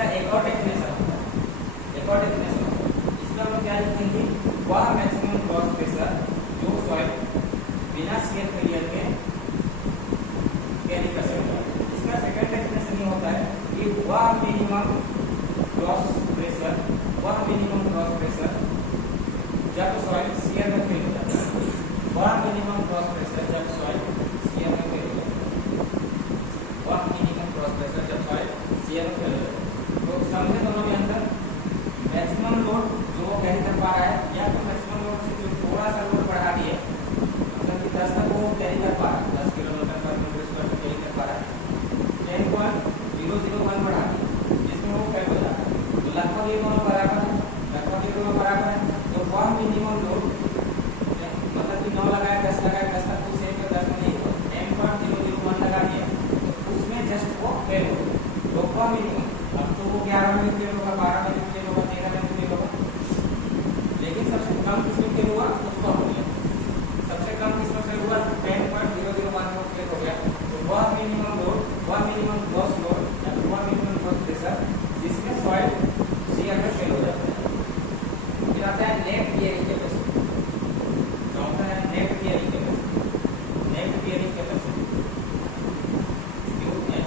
इसका एक और डेफिनेशन होता है, एक और डेफिनेशन होता है। इसमें हम क्या लिखेंगे, वह मैक्सिमम ग्रॉस प्रेशर जो सॉइल बिना शियर फेलियर के कैरी कर सकता है। इसका सेकंड डेफिनेशन ये होता है कि वह मिनिमम ग्रॉस प्रेशर, वह मिनिमम ग्रॉस प्रेशर जब सॉइल शियर में फेल हो जाता है, वह मिनिमम ग्रॉस प्रेशर जब सॉइल शियर में फेल हो जाता है, वह मिनिमम ग्रॉस प्रेशर जब सॉइल शियर में फेल हो जाता है। तो समझे दोनों के अंदर मैक्सिमम लोड जो वो कैरी कर पा रहा है, या तो मैक्सिमम लोड से जो थोड़ा सा लोड बढ़ा दिए, मतलब कि 10 तक वो कैरी कर पा रहा है, 10 किलोमीटर पर मीटर स्क्वायर में कैरी कर पा रहा है, 10.001 बढ़ा दिए जिसमें वो फेल हो जाता है। तो लगभग ये दोनों बराबर है, लगभग ये दोनों बराबर है। तो वह मिनिमम लोड मतलब कि 9 लगाया 10 लगाया 10 तक तो सेम है, 10 में नहीं हुआ, 10.001 लगा दिया तो उसमें जस्ट वो फेल हो गया। तो वह मिनिमम, अब तो वो 11 में फेल होगा, 12 में फेल होगा, 13 में फेल होगा, लेकिन सबसे कम किसमें फेल हुआ उसको हो गया, सबसे कम किसमें फेल हुआ 10.001 में फेल हो गया। तो वह मिनिमम लोड, वह मिनिमम ग्रॉस लोड या वह मिनिमम ग्रॉस प्रेशर जिसमें सॉइल शियर में फेल हो जाता है। फिर आता है नेट बियरिंग कैपेसिटी, चौथा है net bearing capacity. Net bearing capacity क्यों है,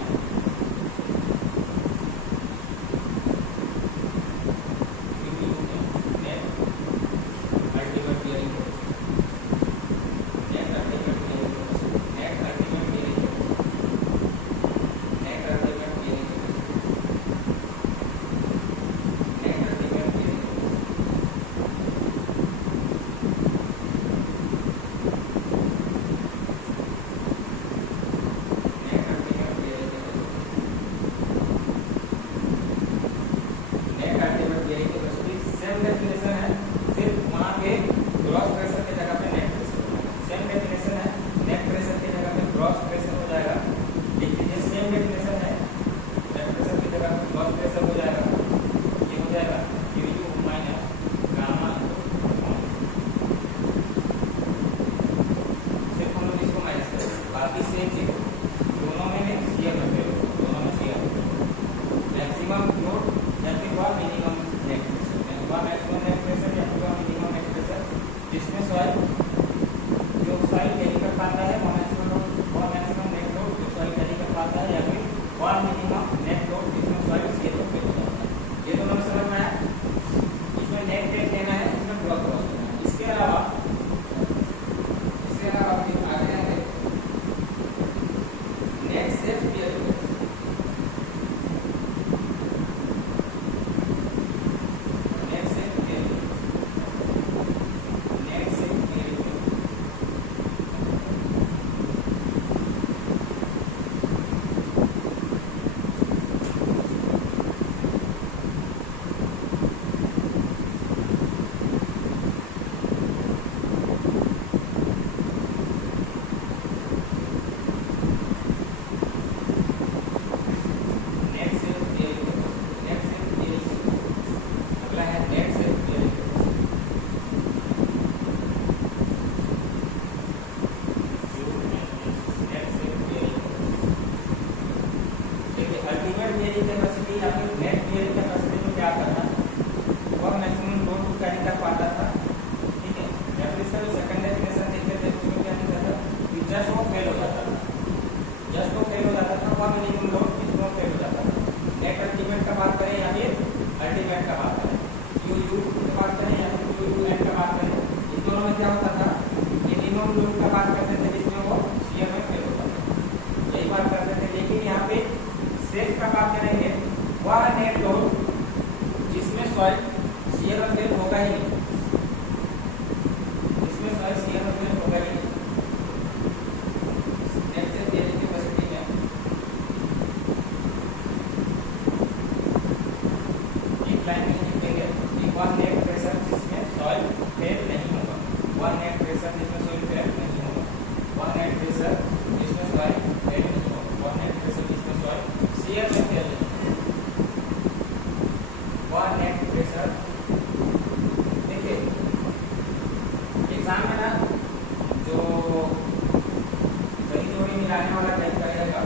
मिलाने वाला टाइप का रहेगा,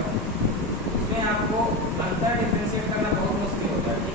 उसमें आपको अंतर डिफरेंशिएट करना बहुत मुश्किल होता है।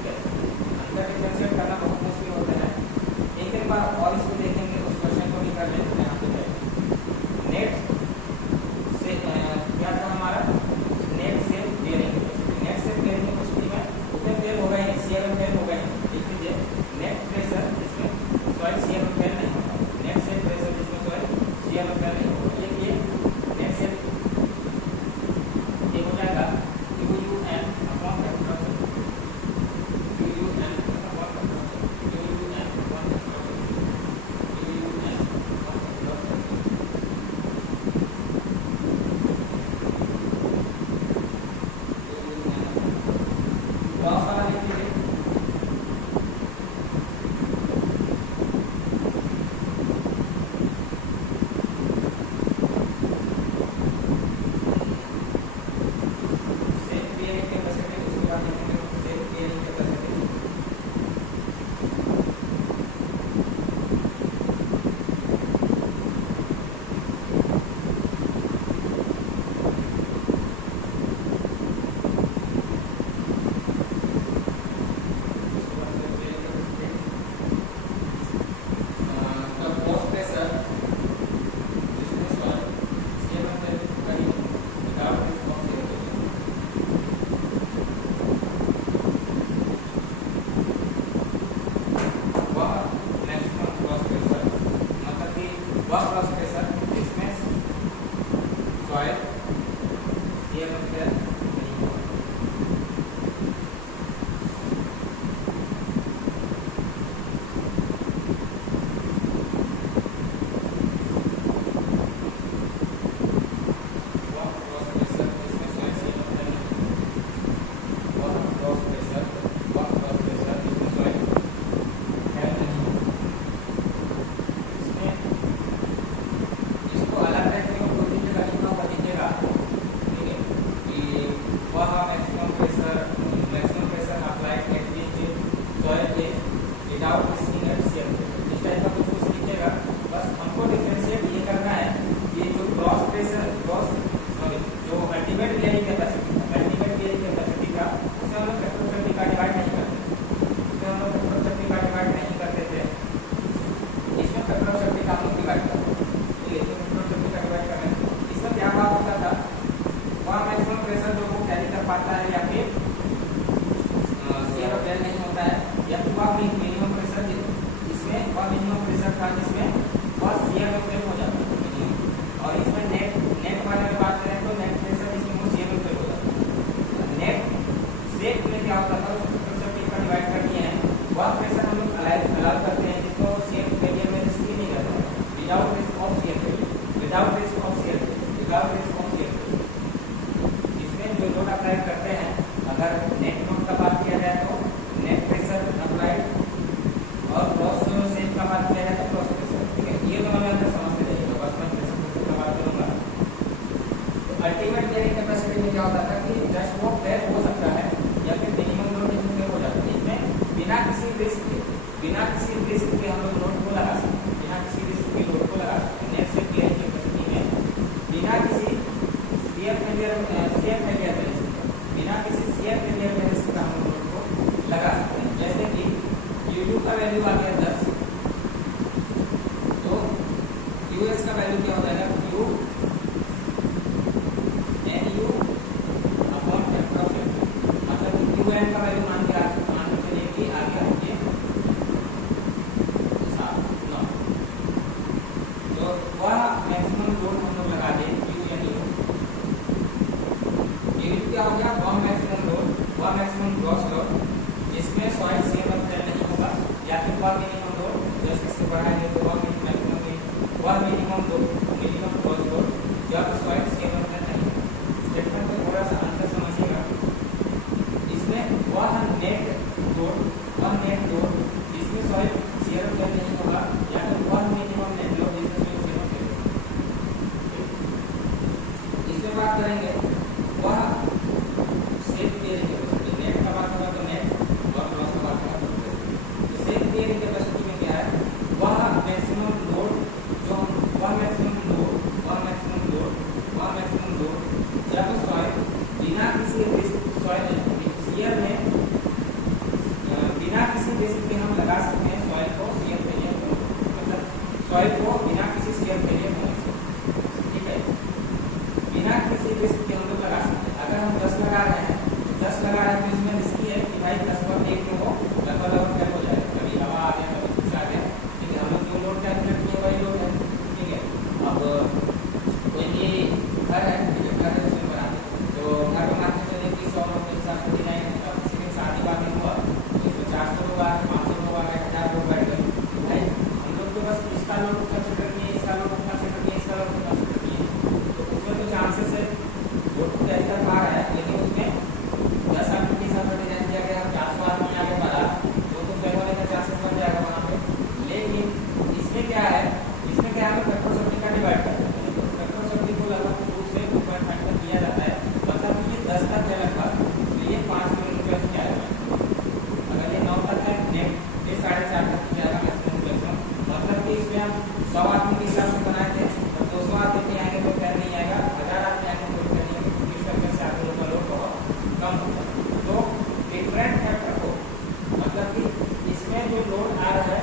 प्रेशर था जिसमें वह शियर में फेल हो जाता है। और इसमें नेट नेट वाले में बात करें तो नेट प्रेशर जिसमें वो शियर में फेल हो जाता है। नेट शेप में क्या होता था उसको प्रेशर टी का डिवाइड कर दिए हैं, वह प्रेशर हम लोग अलाउ करते हैं जिसको शियर फेलियर में रिस्क ही नहीं रहता है, without risk of shear failure, without risk of shear failure, without risk of shear failure. इसमें जो लोड अप्लाई करते हैं, अगर नेट लोड का बात किया जाए तो नेट प्रेशर अप्लाइड, और क्रॉस जो शेप का बात किया जाए तो क्रॉस प्रेशर। ठीक है, ये दोनों में अंदर समझते जाइएगा, बस मैं प्रेशर का बात करूंगा। तो अल्टीमेट बेयरिंग कैपेसिटी में क्या होता था कि जस्ट वो फेल हो सकता है या फिर मिनिमम लोड इसमें फेल हो जाता है। इसमें बिना किसी रिस्क के हम लोग लोड को लगा सकते हैं, बिना किसी रिस्क के लोड को लगा सकते हैं। नेट से बेयरिंग कैपेसिटी में बिना किसी शियर फेलियर बिना किसी शियर फेलियर के रिस्क का हम लोड को लगा सकते हैं। जैसे कि यूयू का वैल्यू आ गया 10, तो यूएस का वैल्यू क्या हो जाएगा, U N U upon factor of F, मतलब कि यू एन का वैल्यू मान के चलिए कि आ गया ये 7 9, तो वह मैक्सिमम लोड हम लोग लगा दें यू एन यू क्या हो गया, वह मैक्सिमम लोड, वह मैक्सिमम ग्रॉस लोड जिसमें सॉइल शियर में फेल नहीं होगा, या फिर वह मिनिमम लोड जैसे इससे बढ़ाएंगे तो वह minimum load, minimum gross load जब सॉइल शियर में फेल नहीं होगा। स्टेटमेंट को थोड़ा सा अंतर समझिएगा। इसमें वह नेट लोड जिसमें सॉइल शियर में फेल नहीं होगा, या फिर वह मिनिमम नेट लोड जिसमें सॉइल शियर में फेल होगा। इसमें बात करेंगे वह शेप बेयरिंग कैपेसिटी, नेट का बात होगा तो नेट और क्रॉस का बात होगा तो शेप बेयरिंग कैपेसिटी में क्या है, वह मैक्सिमम लोड जब सॉइल बिना किसी रिस्क शियर में बिना किसी रिस्क के हम लगा सकते हैं सॉइल को शियर फेलियर, मतलब सॉइल को बिना किसी शियर फेलियर होने से, ठीक है, बिना किसी रिस्क के हम लोग लगा सकते हैं। अगर हम 10 लगा रहे हैं तो 10 लगा रहे हैं तो इसमें रिस्की है कि भाई 10 पर एक में वो लगभग फेल हो जाएगा, कभी हवा आ गया कभी कुछ आ गया। ठीक है, हम लोग जो लोड कैलकुलेट किए वही लोड है। ठीक है, अब कोई घर है, घर है उसमें बना तो घर बनाते चले कि 100 लोग के हिसाब से डिजाइन, किसी दिन शादी वादी हुआ तो इसमें 400 लोग आ गए, 500 लोग आ गए, 1000 लोग बैठ गए। भाई हम लोग तो बस इसका लोड कंसिडर किए, इसका लोड कंसिडर किए, इसका लोड कंसिडर किए, तो उसमें तो चांसेस है लोड तो तय कर पा रहा है, लेकिन उसमें 10 आदमी के हिसाब से डिजाइन किया गया, 400 आदमी आगे बढ़ा तो फेल होने का चांसेस बन जाएगा वहाँ पे। लेकिन इसमें क्या है, पेट्रोल शक्ति का डिवाइड करते हैं, पेट्रोल शक्ति को लगभग 2 से 2.5 तक किया जाता है, मतलब उसमें 10 तक है लगभग, तो ये 5 किलोमीटर किया जाएगा। अगर ये 9 तक है नेट ये 4.5 तक किया जाएगा मैक्सिमम, मतलब कि इसमें हम 100 आदमी के हिसाब से बनाए थे, और 200 आदमी आएंगे तो फेल नहीं आएगा, 1000 आदमी आएंगे तो फेल नहीं आएगा, क्योंकि इस तरीके से आप लोगों का लोड बहुत कम होता है। तो डिफरेंट फैक्टर को, मतलब कि इसमें जो लोड आ रहा है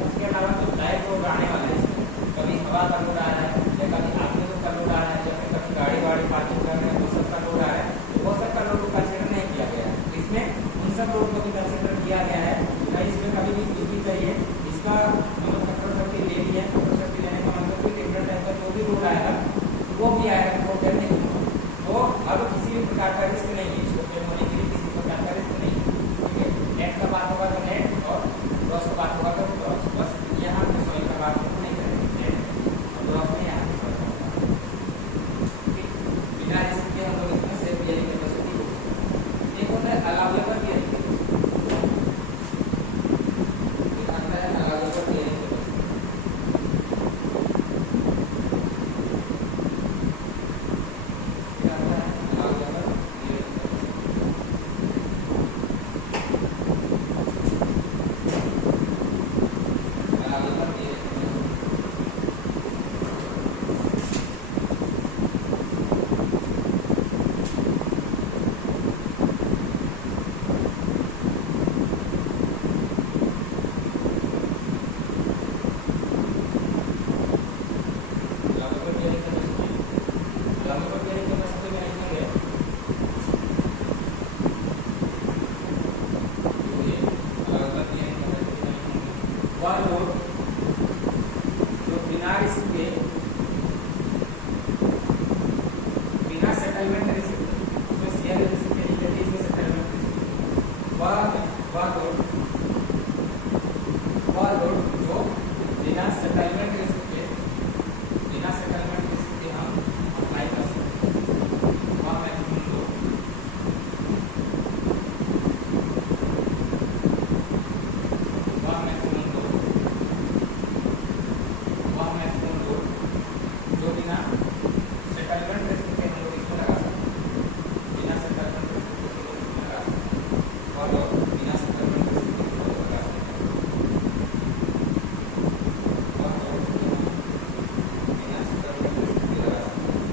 उसके अलावा जो लाइव लोड आने वाला है, इसमें कभी हवा का लोड आ रहा है, या कभी आदमी लोग का लोड आ रहा है, या फिर कभी गाड़ी पार्किंग कर रहे हैं वो सब का लोड आ रहा है, तो वो सब का लोड को कंसिडर नहीं किया गया है। इसमें उन सब लोड को भी कंसिडर किया गया है, नहीं इसमें कभी भी कुछ भी चाहिए इसका मतलब पेट्रोल शक्ति ले लिया, पेट्रोल शक्ति लेने का मतलब कि डिफरेंट टाइप का जो भी लोड आएगा वो भी आएगा, वो फेल नहीं होगा। तो अब किसी भी प्रकार का रिस्क नहीं है, इसको फेल होने के लिए किसी प्रकार का रिस्क नहीं है। ठीक है, नेट का बात होगा तो नेट और क्रॉस का बात होगा तो क्रॉस, बस यहाँ पे सॉइल का बात नहीं करेंगे, क्रॉस में यहाँ पे सॉइल का, ठीक, बिना रिस्क के हम लोग इसमें शेप बेयरिंग कैपेसिटी। एक होता है अलाउएबल बेयरिंग कैपेसिटी, एक आता है अलाउएबल बेयरिंग कैपेसिटी। क्या आता है अलाउएबल बेयरिंग कैपेसिटी? वह लोग जो बिना रिस्क के, बिना सेटलमेंट रिस्क, उसमें शेयर रिस्क के नीचे इसमें सेटलमेंट रिस्क, वह लोग जो बिना सेटलमेंट रिस्क के हम अप्लाई कर सकते हैं, वह मैक्सिमम लोग जो बिना सेटलमेंट रिस्क के हम लोग इसमें लगा सकते हैं, बिना सेटलमेंट रिस्क के हम लोग इसमें लगा सकते हैं, और लोग बिना सेटलमेंट रिस्क के हम लोग लगा सकते हैं, और लोग बिना सेटलमेंट रिस्क के लगा सकते हैं।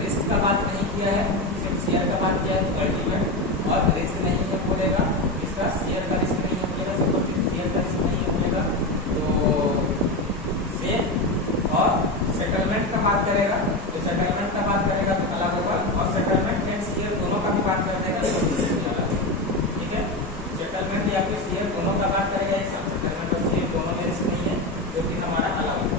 रिस्क का बात नहीं किया है, सिर्फ शेयर का बात किया है, तो अल्टीमेट और रिस्क नहीं है बोलेगा, इसका शेयर का रिस्क नहीं है बोलेगा, सपोज शेयर का रिस्क नहीं है बोलेगा, तो सेफ और सेटलमेंट का बात करेगा, तो सेटलमेंट का बात करेगा तो अलग होगा, और सेटलमेंट एंड शेयर दोनों का भी बात कर देगा, ठीक है। सेटलमेंट या फिर शेयर दोनों का बात करेगा, एक साथ सेटलमेंट और शेयर दोनों में रिस्क नहीं है, जो कि हमारा अलग होगा।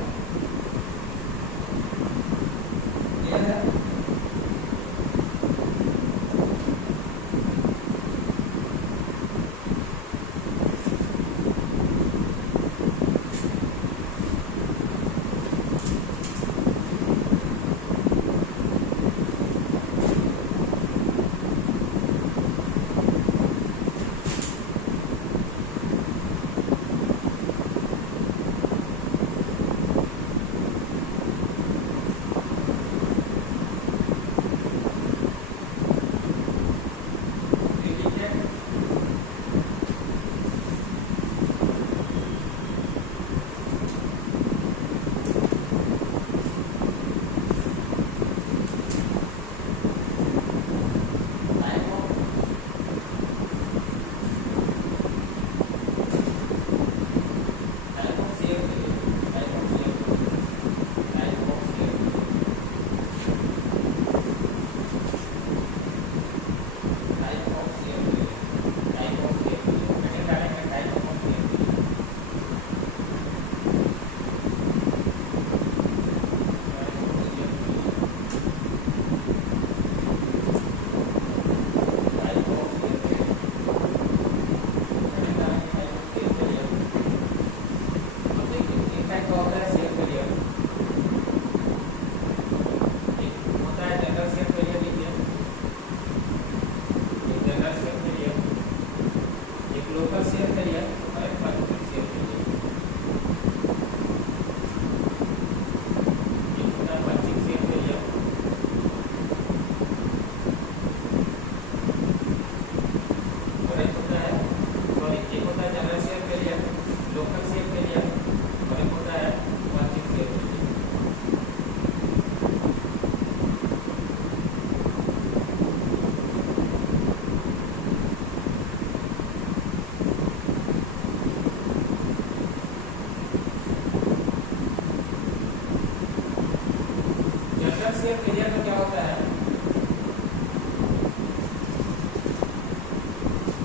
जनरल शेप फेलियर में क्या होता है,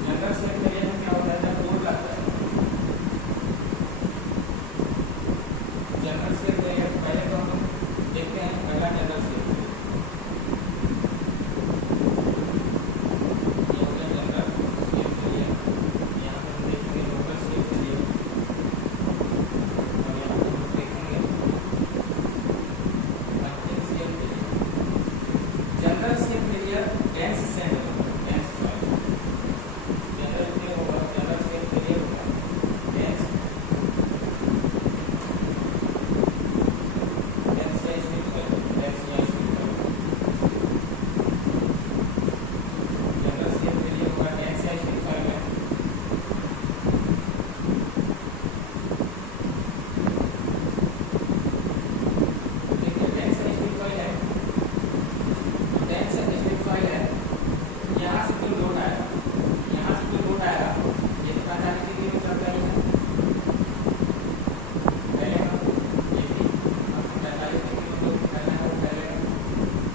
जनरल शेप फेलियर में क्या होता है, जब लोड लगता है, जनरल शेप फेलियर पहले तो हम देखते हैं पहला जनरल शेप, ये हो गया जनरल शेप फेलियर। यहाँ पे हम देखेंगे लोकल शेप फेलियर और यहाँ पे हम देखेंगे punching shape failure. General shape failure dense sand होगा, डेंस सॉइल, जनरल में होगा, जनरल शेप फेलियर होगा डेंस डेंस या स्लिप सॉइल, डेंस या slip soil. General shape failure होगा डेंस या स्लिप सॉइल में। देखिए डेंस या स्लिप सॉइल है, डेंस या स्लिप सॉइल है, यहाँ से जो लोड आएगा, यहाँ से जो लोड आएगा ये तो 45 डिग्री में चलता ही है, पहले हम देखिए हम 45 डिग्री में लोड करना है, पहले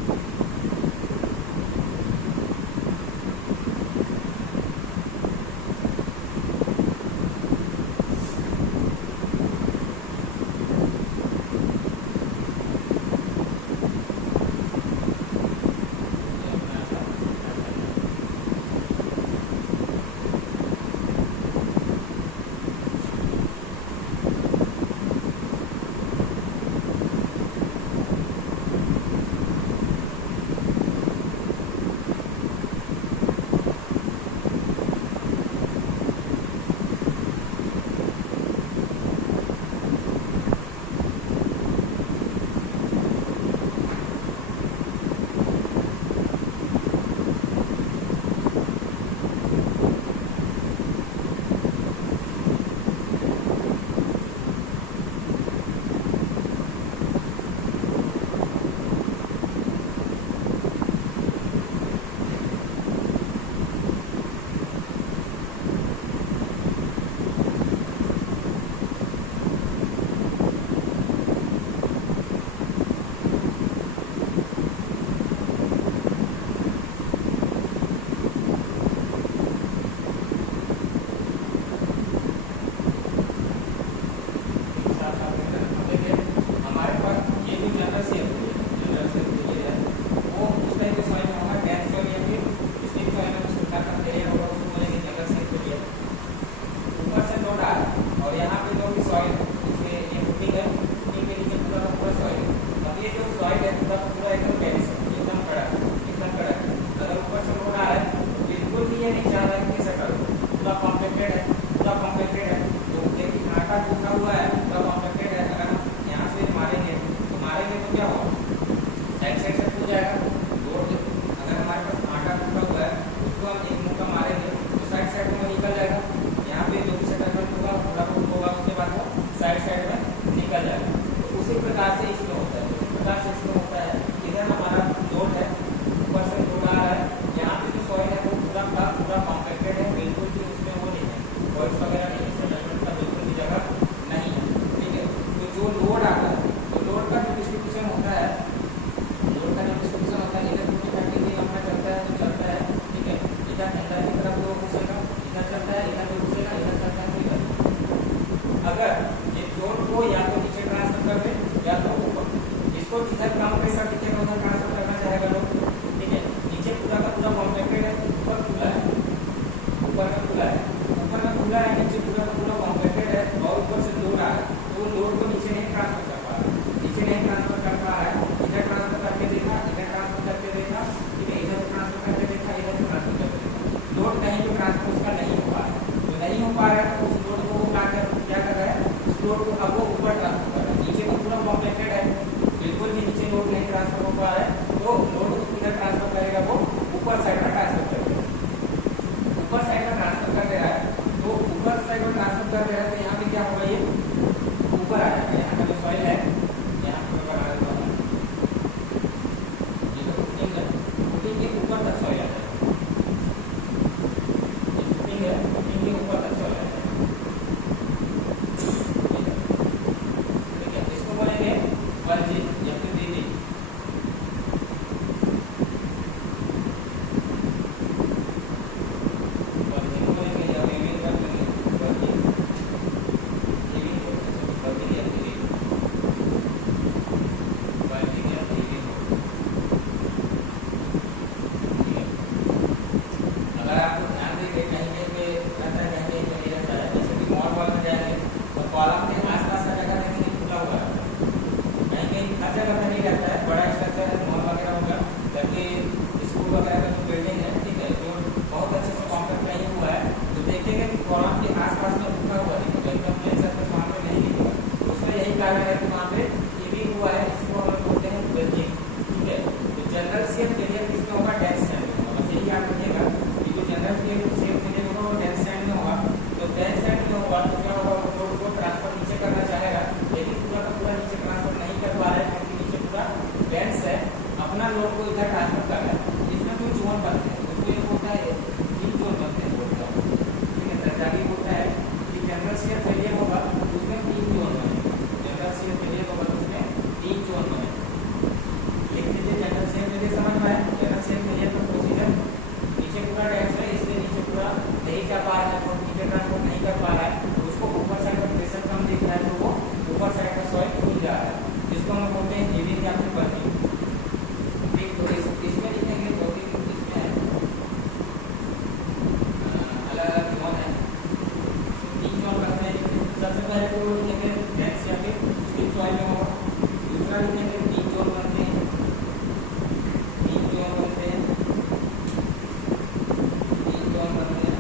अगर ये लोड को या तो नीचे ट्रांसफर कर दे या तो अपना लोड को इधर ट्रांसफर कर रहा है, इसमें जो जोन बनते हैं उसको एक होता है, 3 जोन बनते हैं बोलता हूँ, ठीक है। तरजावी होता है कि जनरल शेयर फेलियर होगा उसमें 3 जोन बने, जनरल शेयर फेलियर होगा उसमें 3 जोन बने। लिख लीजिए जनरल शेयर फेलियर समझ में आया। जनरल शेयर फेलियर का प्रोसीजर, नीचे पूरा डैश है इसलिए नीचे पूरा नहीं कर पा रहा है, नीचे ट्रांसपोर्ट नहीं कर पा रहा है, उसको ऊपर साइड का प्रेशर कम दिख रहा है तो वो ऊपर साइड का सॉइल खुल जा रहा है, जिसको हम बोलते हैं हीविंग या फिर बर्निंग। ठीक, तो इसमें लिखेंगे दो तीन, इसमें अलग अलग जोन है, 3 जोन रखते हैं। सबसे पहले तो लिखेंगे डेंस या फिर स्टिफ सॉइल में होगा, दूसरा लिखेंगे 3 जोन बनते हैं, 3 जोन बनते हैं, 3 जोन बनते हैं।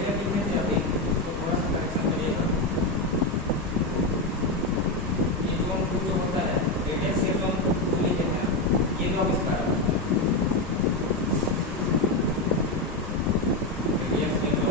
एरिया कितने थे अभी, इसको थोड़ा सा करेक्शन करिएगा। ये जोन 2 जो होता है, रेडियस ये जोन 2 लिखे हैं, ये जो अब इसका रेडियस ये जो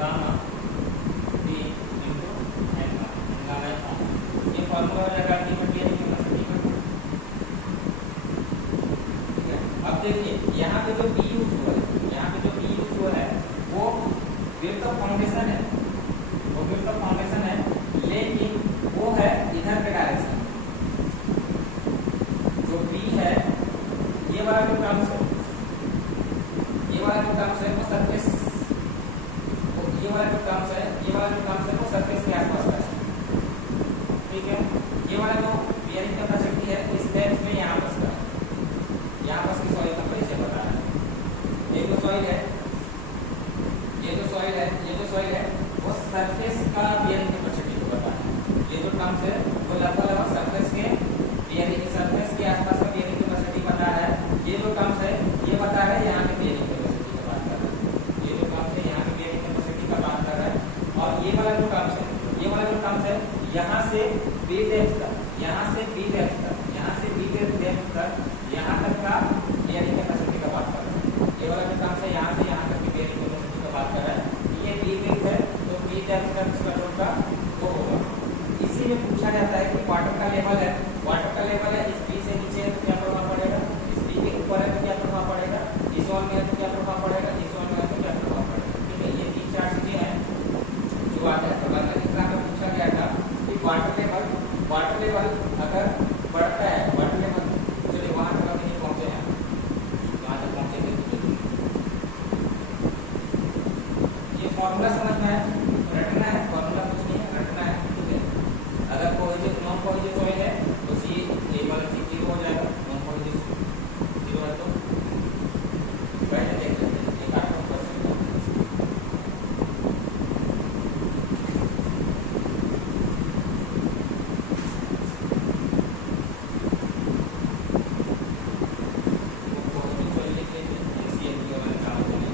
gamma D into N gamma है। ये फॉर्मूला हो जाएगा अल्टीमेट एयर कैपेसिटी का। ठीक है, अब देखिए यहाँ पे जो पी यूज हुआ है, यहाँ पे जो पी यूज हुआ है वो विड्थ ऑफ फाउंडेशन है, वो विड्थ ऑफ फाउंडेशन है, लेकिन वो है इधर के डायरेक्शन। जो पी है ये वाला जो टर्म्स है, ये वाला जो टर्म्स है वो सरफेस, ये वाला जो टर्म्स है, ये वाला जो टर्म्स है वो सरफेस के आसपास का है। ठीक है, ये वाला जो बियरिंग कैपेसिटी है इस डेप्थ में यहाँ बस का, यहाँ बस की सॉइल टेम्परेचर बता रहा है। ये जो सॉइल है, ये जो सॉइल है, ये जो सॉइल है वो सरफेस का बियरिंग कैपेसिटी को बता रहा है। ये जो टर्म्स है वो लगभग सरफेस के बियरिंग, सरफेस के आसपास का बियरिंग कैपेसिटी बता रहा है। ये जो टर्म्स है ये बता रहा है यहाँ के बियरिंग कैपेसिटी का बात कर रहा है। ये जो टर्म्स है यहाँ के बियरिंग कैपेसिटी का बात कर रहा है। और ये वाला जो टर्म्स है, ये वाला जो टर्म्स है यहाँ से बी डेप्थ तक, यहाँ से बी डेप्थ तक, यहाँ से बी डेप्थ तक, यहाँ तक का बियरिंग कैपेसिटी का बात कर रहा है। ये वाला जो टर्म्स है यहाँ से यहाँ तक की बियरिंग कैपेसिटी का बात कर रहा है। ये बी डेप्थ है तो बी डेप्थ तक इसका का वो होगा। इसी में पूछा जाता है कि वाटर का लेवल है, वाटर का लेवल है इस बी से नीचे है तो क्या प्रभाव पड़ेगा, इस बी के ऊपर है तो क्या प्रभाव पड़ेगा, इस ओर में है तो क्या प्रभाव पड़ेगा, इस ओर में है तो क्या प्रभाव पड़ेगा। ठीक है, ये 3-4 चीजें हैं जो आता है। तो अगर एग्जाम में पूछा गया था कि वाटर लेवल अगर बढ़ता है, वाटर लेवल चलिए वहां तक अभी नहीं पहुंचे हैं, वहां तक पहुंचेंगे तो ये फॉर्मूला समझ में है, रटना है, फॉर्मूला कुछ नहीं है, रटना है। ठीक है, अगर कोई नॉन पॉजिटिव सॉइल है तो सी ए वाला सी 0 हो जाएगा, नॉन पॉजिटिव 0 है तो पहले देख लेते हैं एक आठ परसेंट। पॉजिटिव सॉइल लिख लेते हैं, सी एन वाला काम होगा।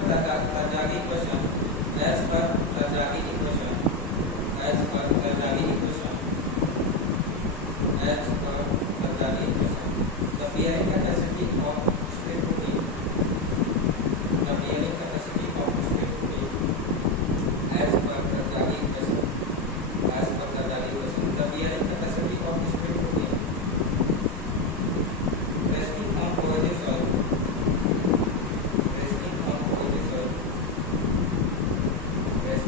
per Kazagi equation, as per Kazagi equation, as per Kazagi equation, as per Kazagi equation, the bearing capacity of straight protein, the bearing capacity of straight protein, as per Kazagi equation, as per Kazagi equation, the bearing capacity of straight protein resting on cohesive soil, resting on cohesive soil, resting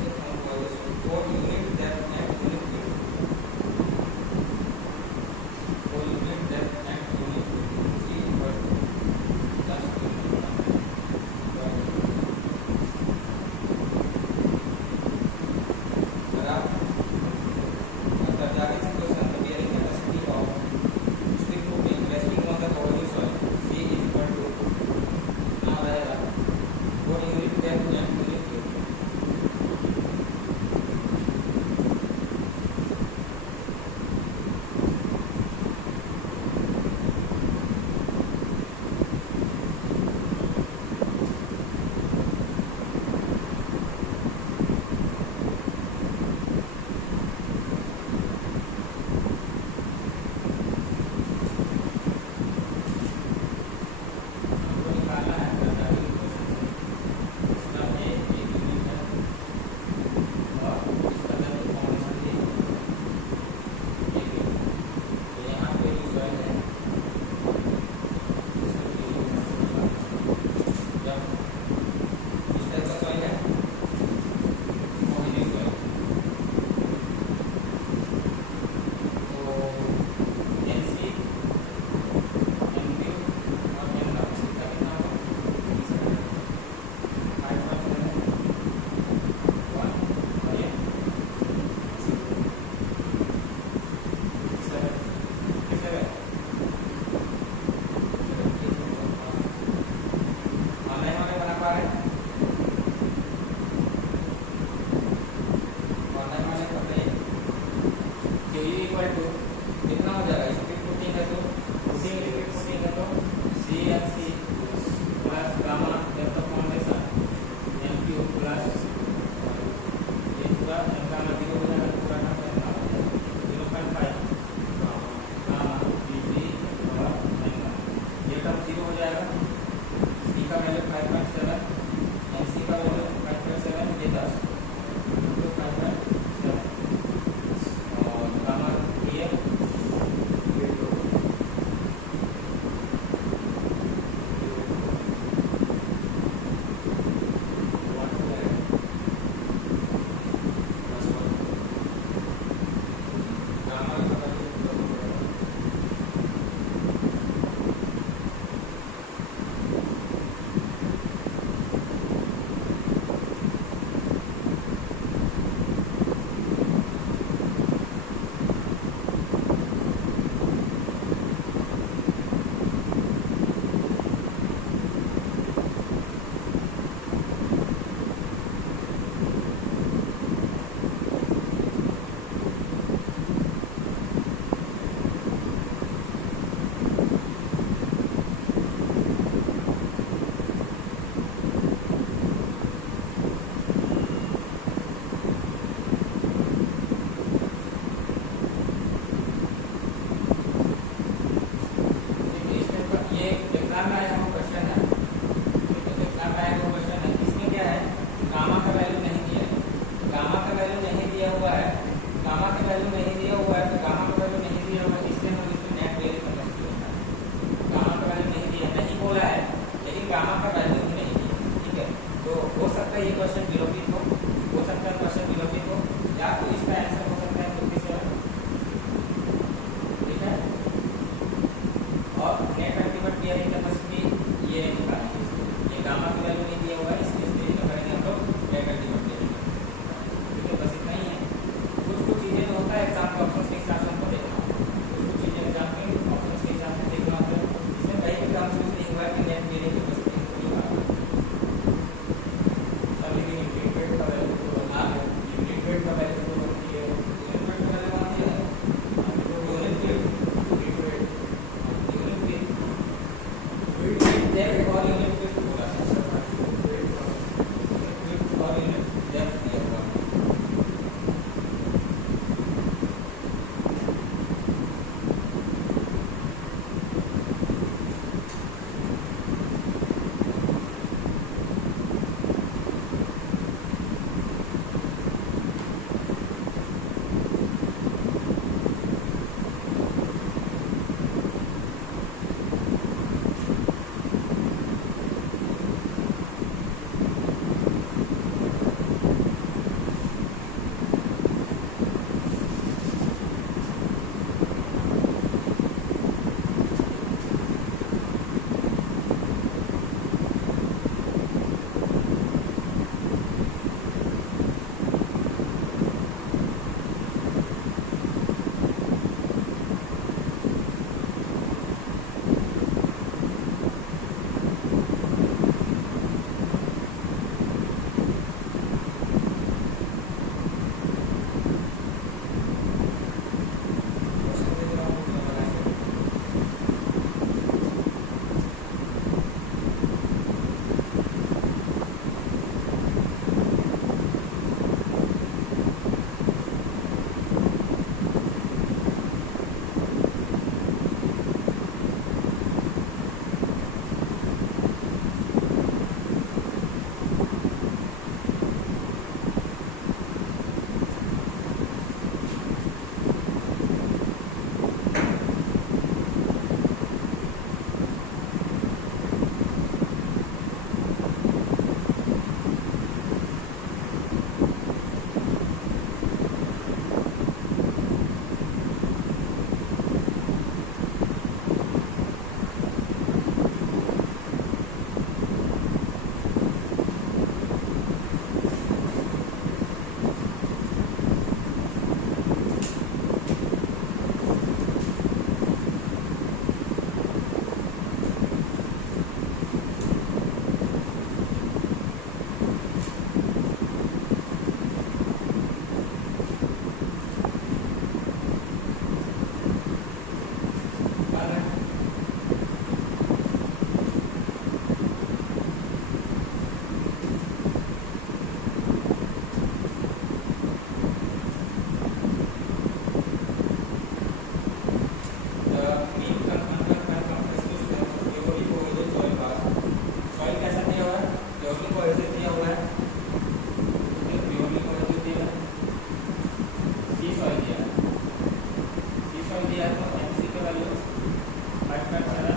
5.7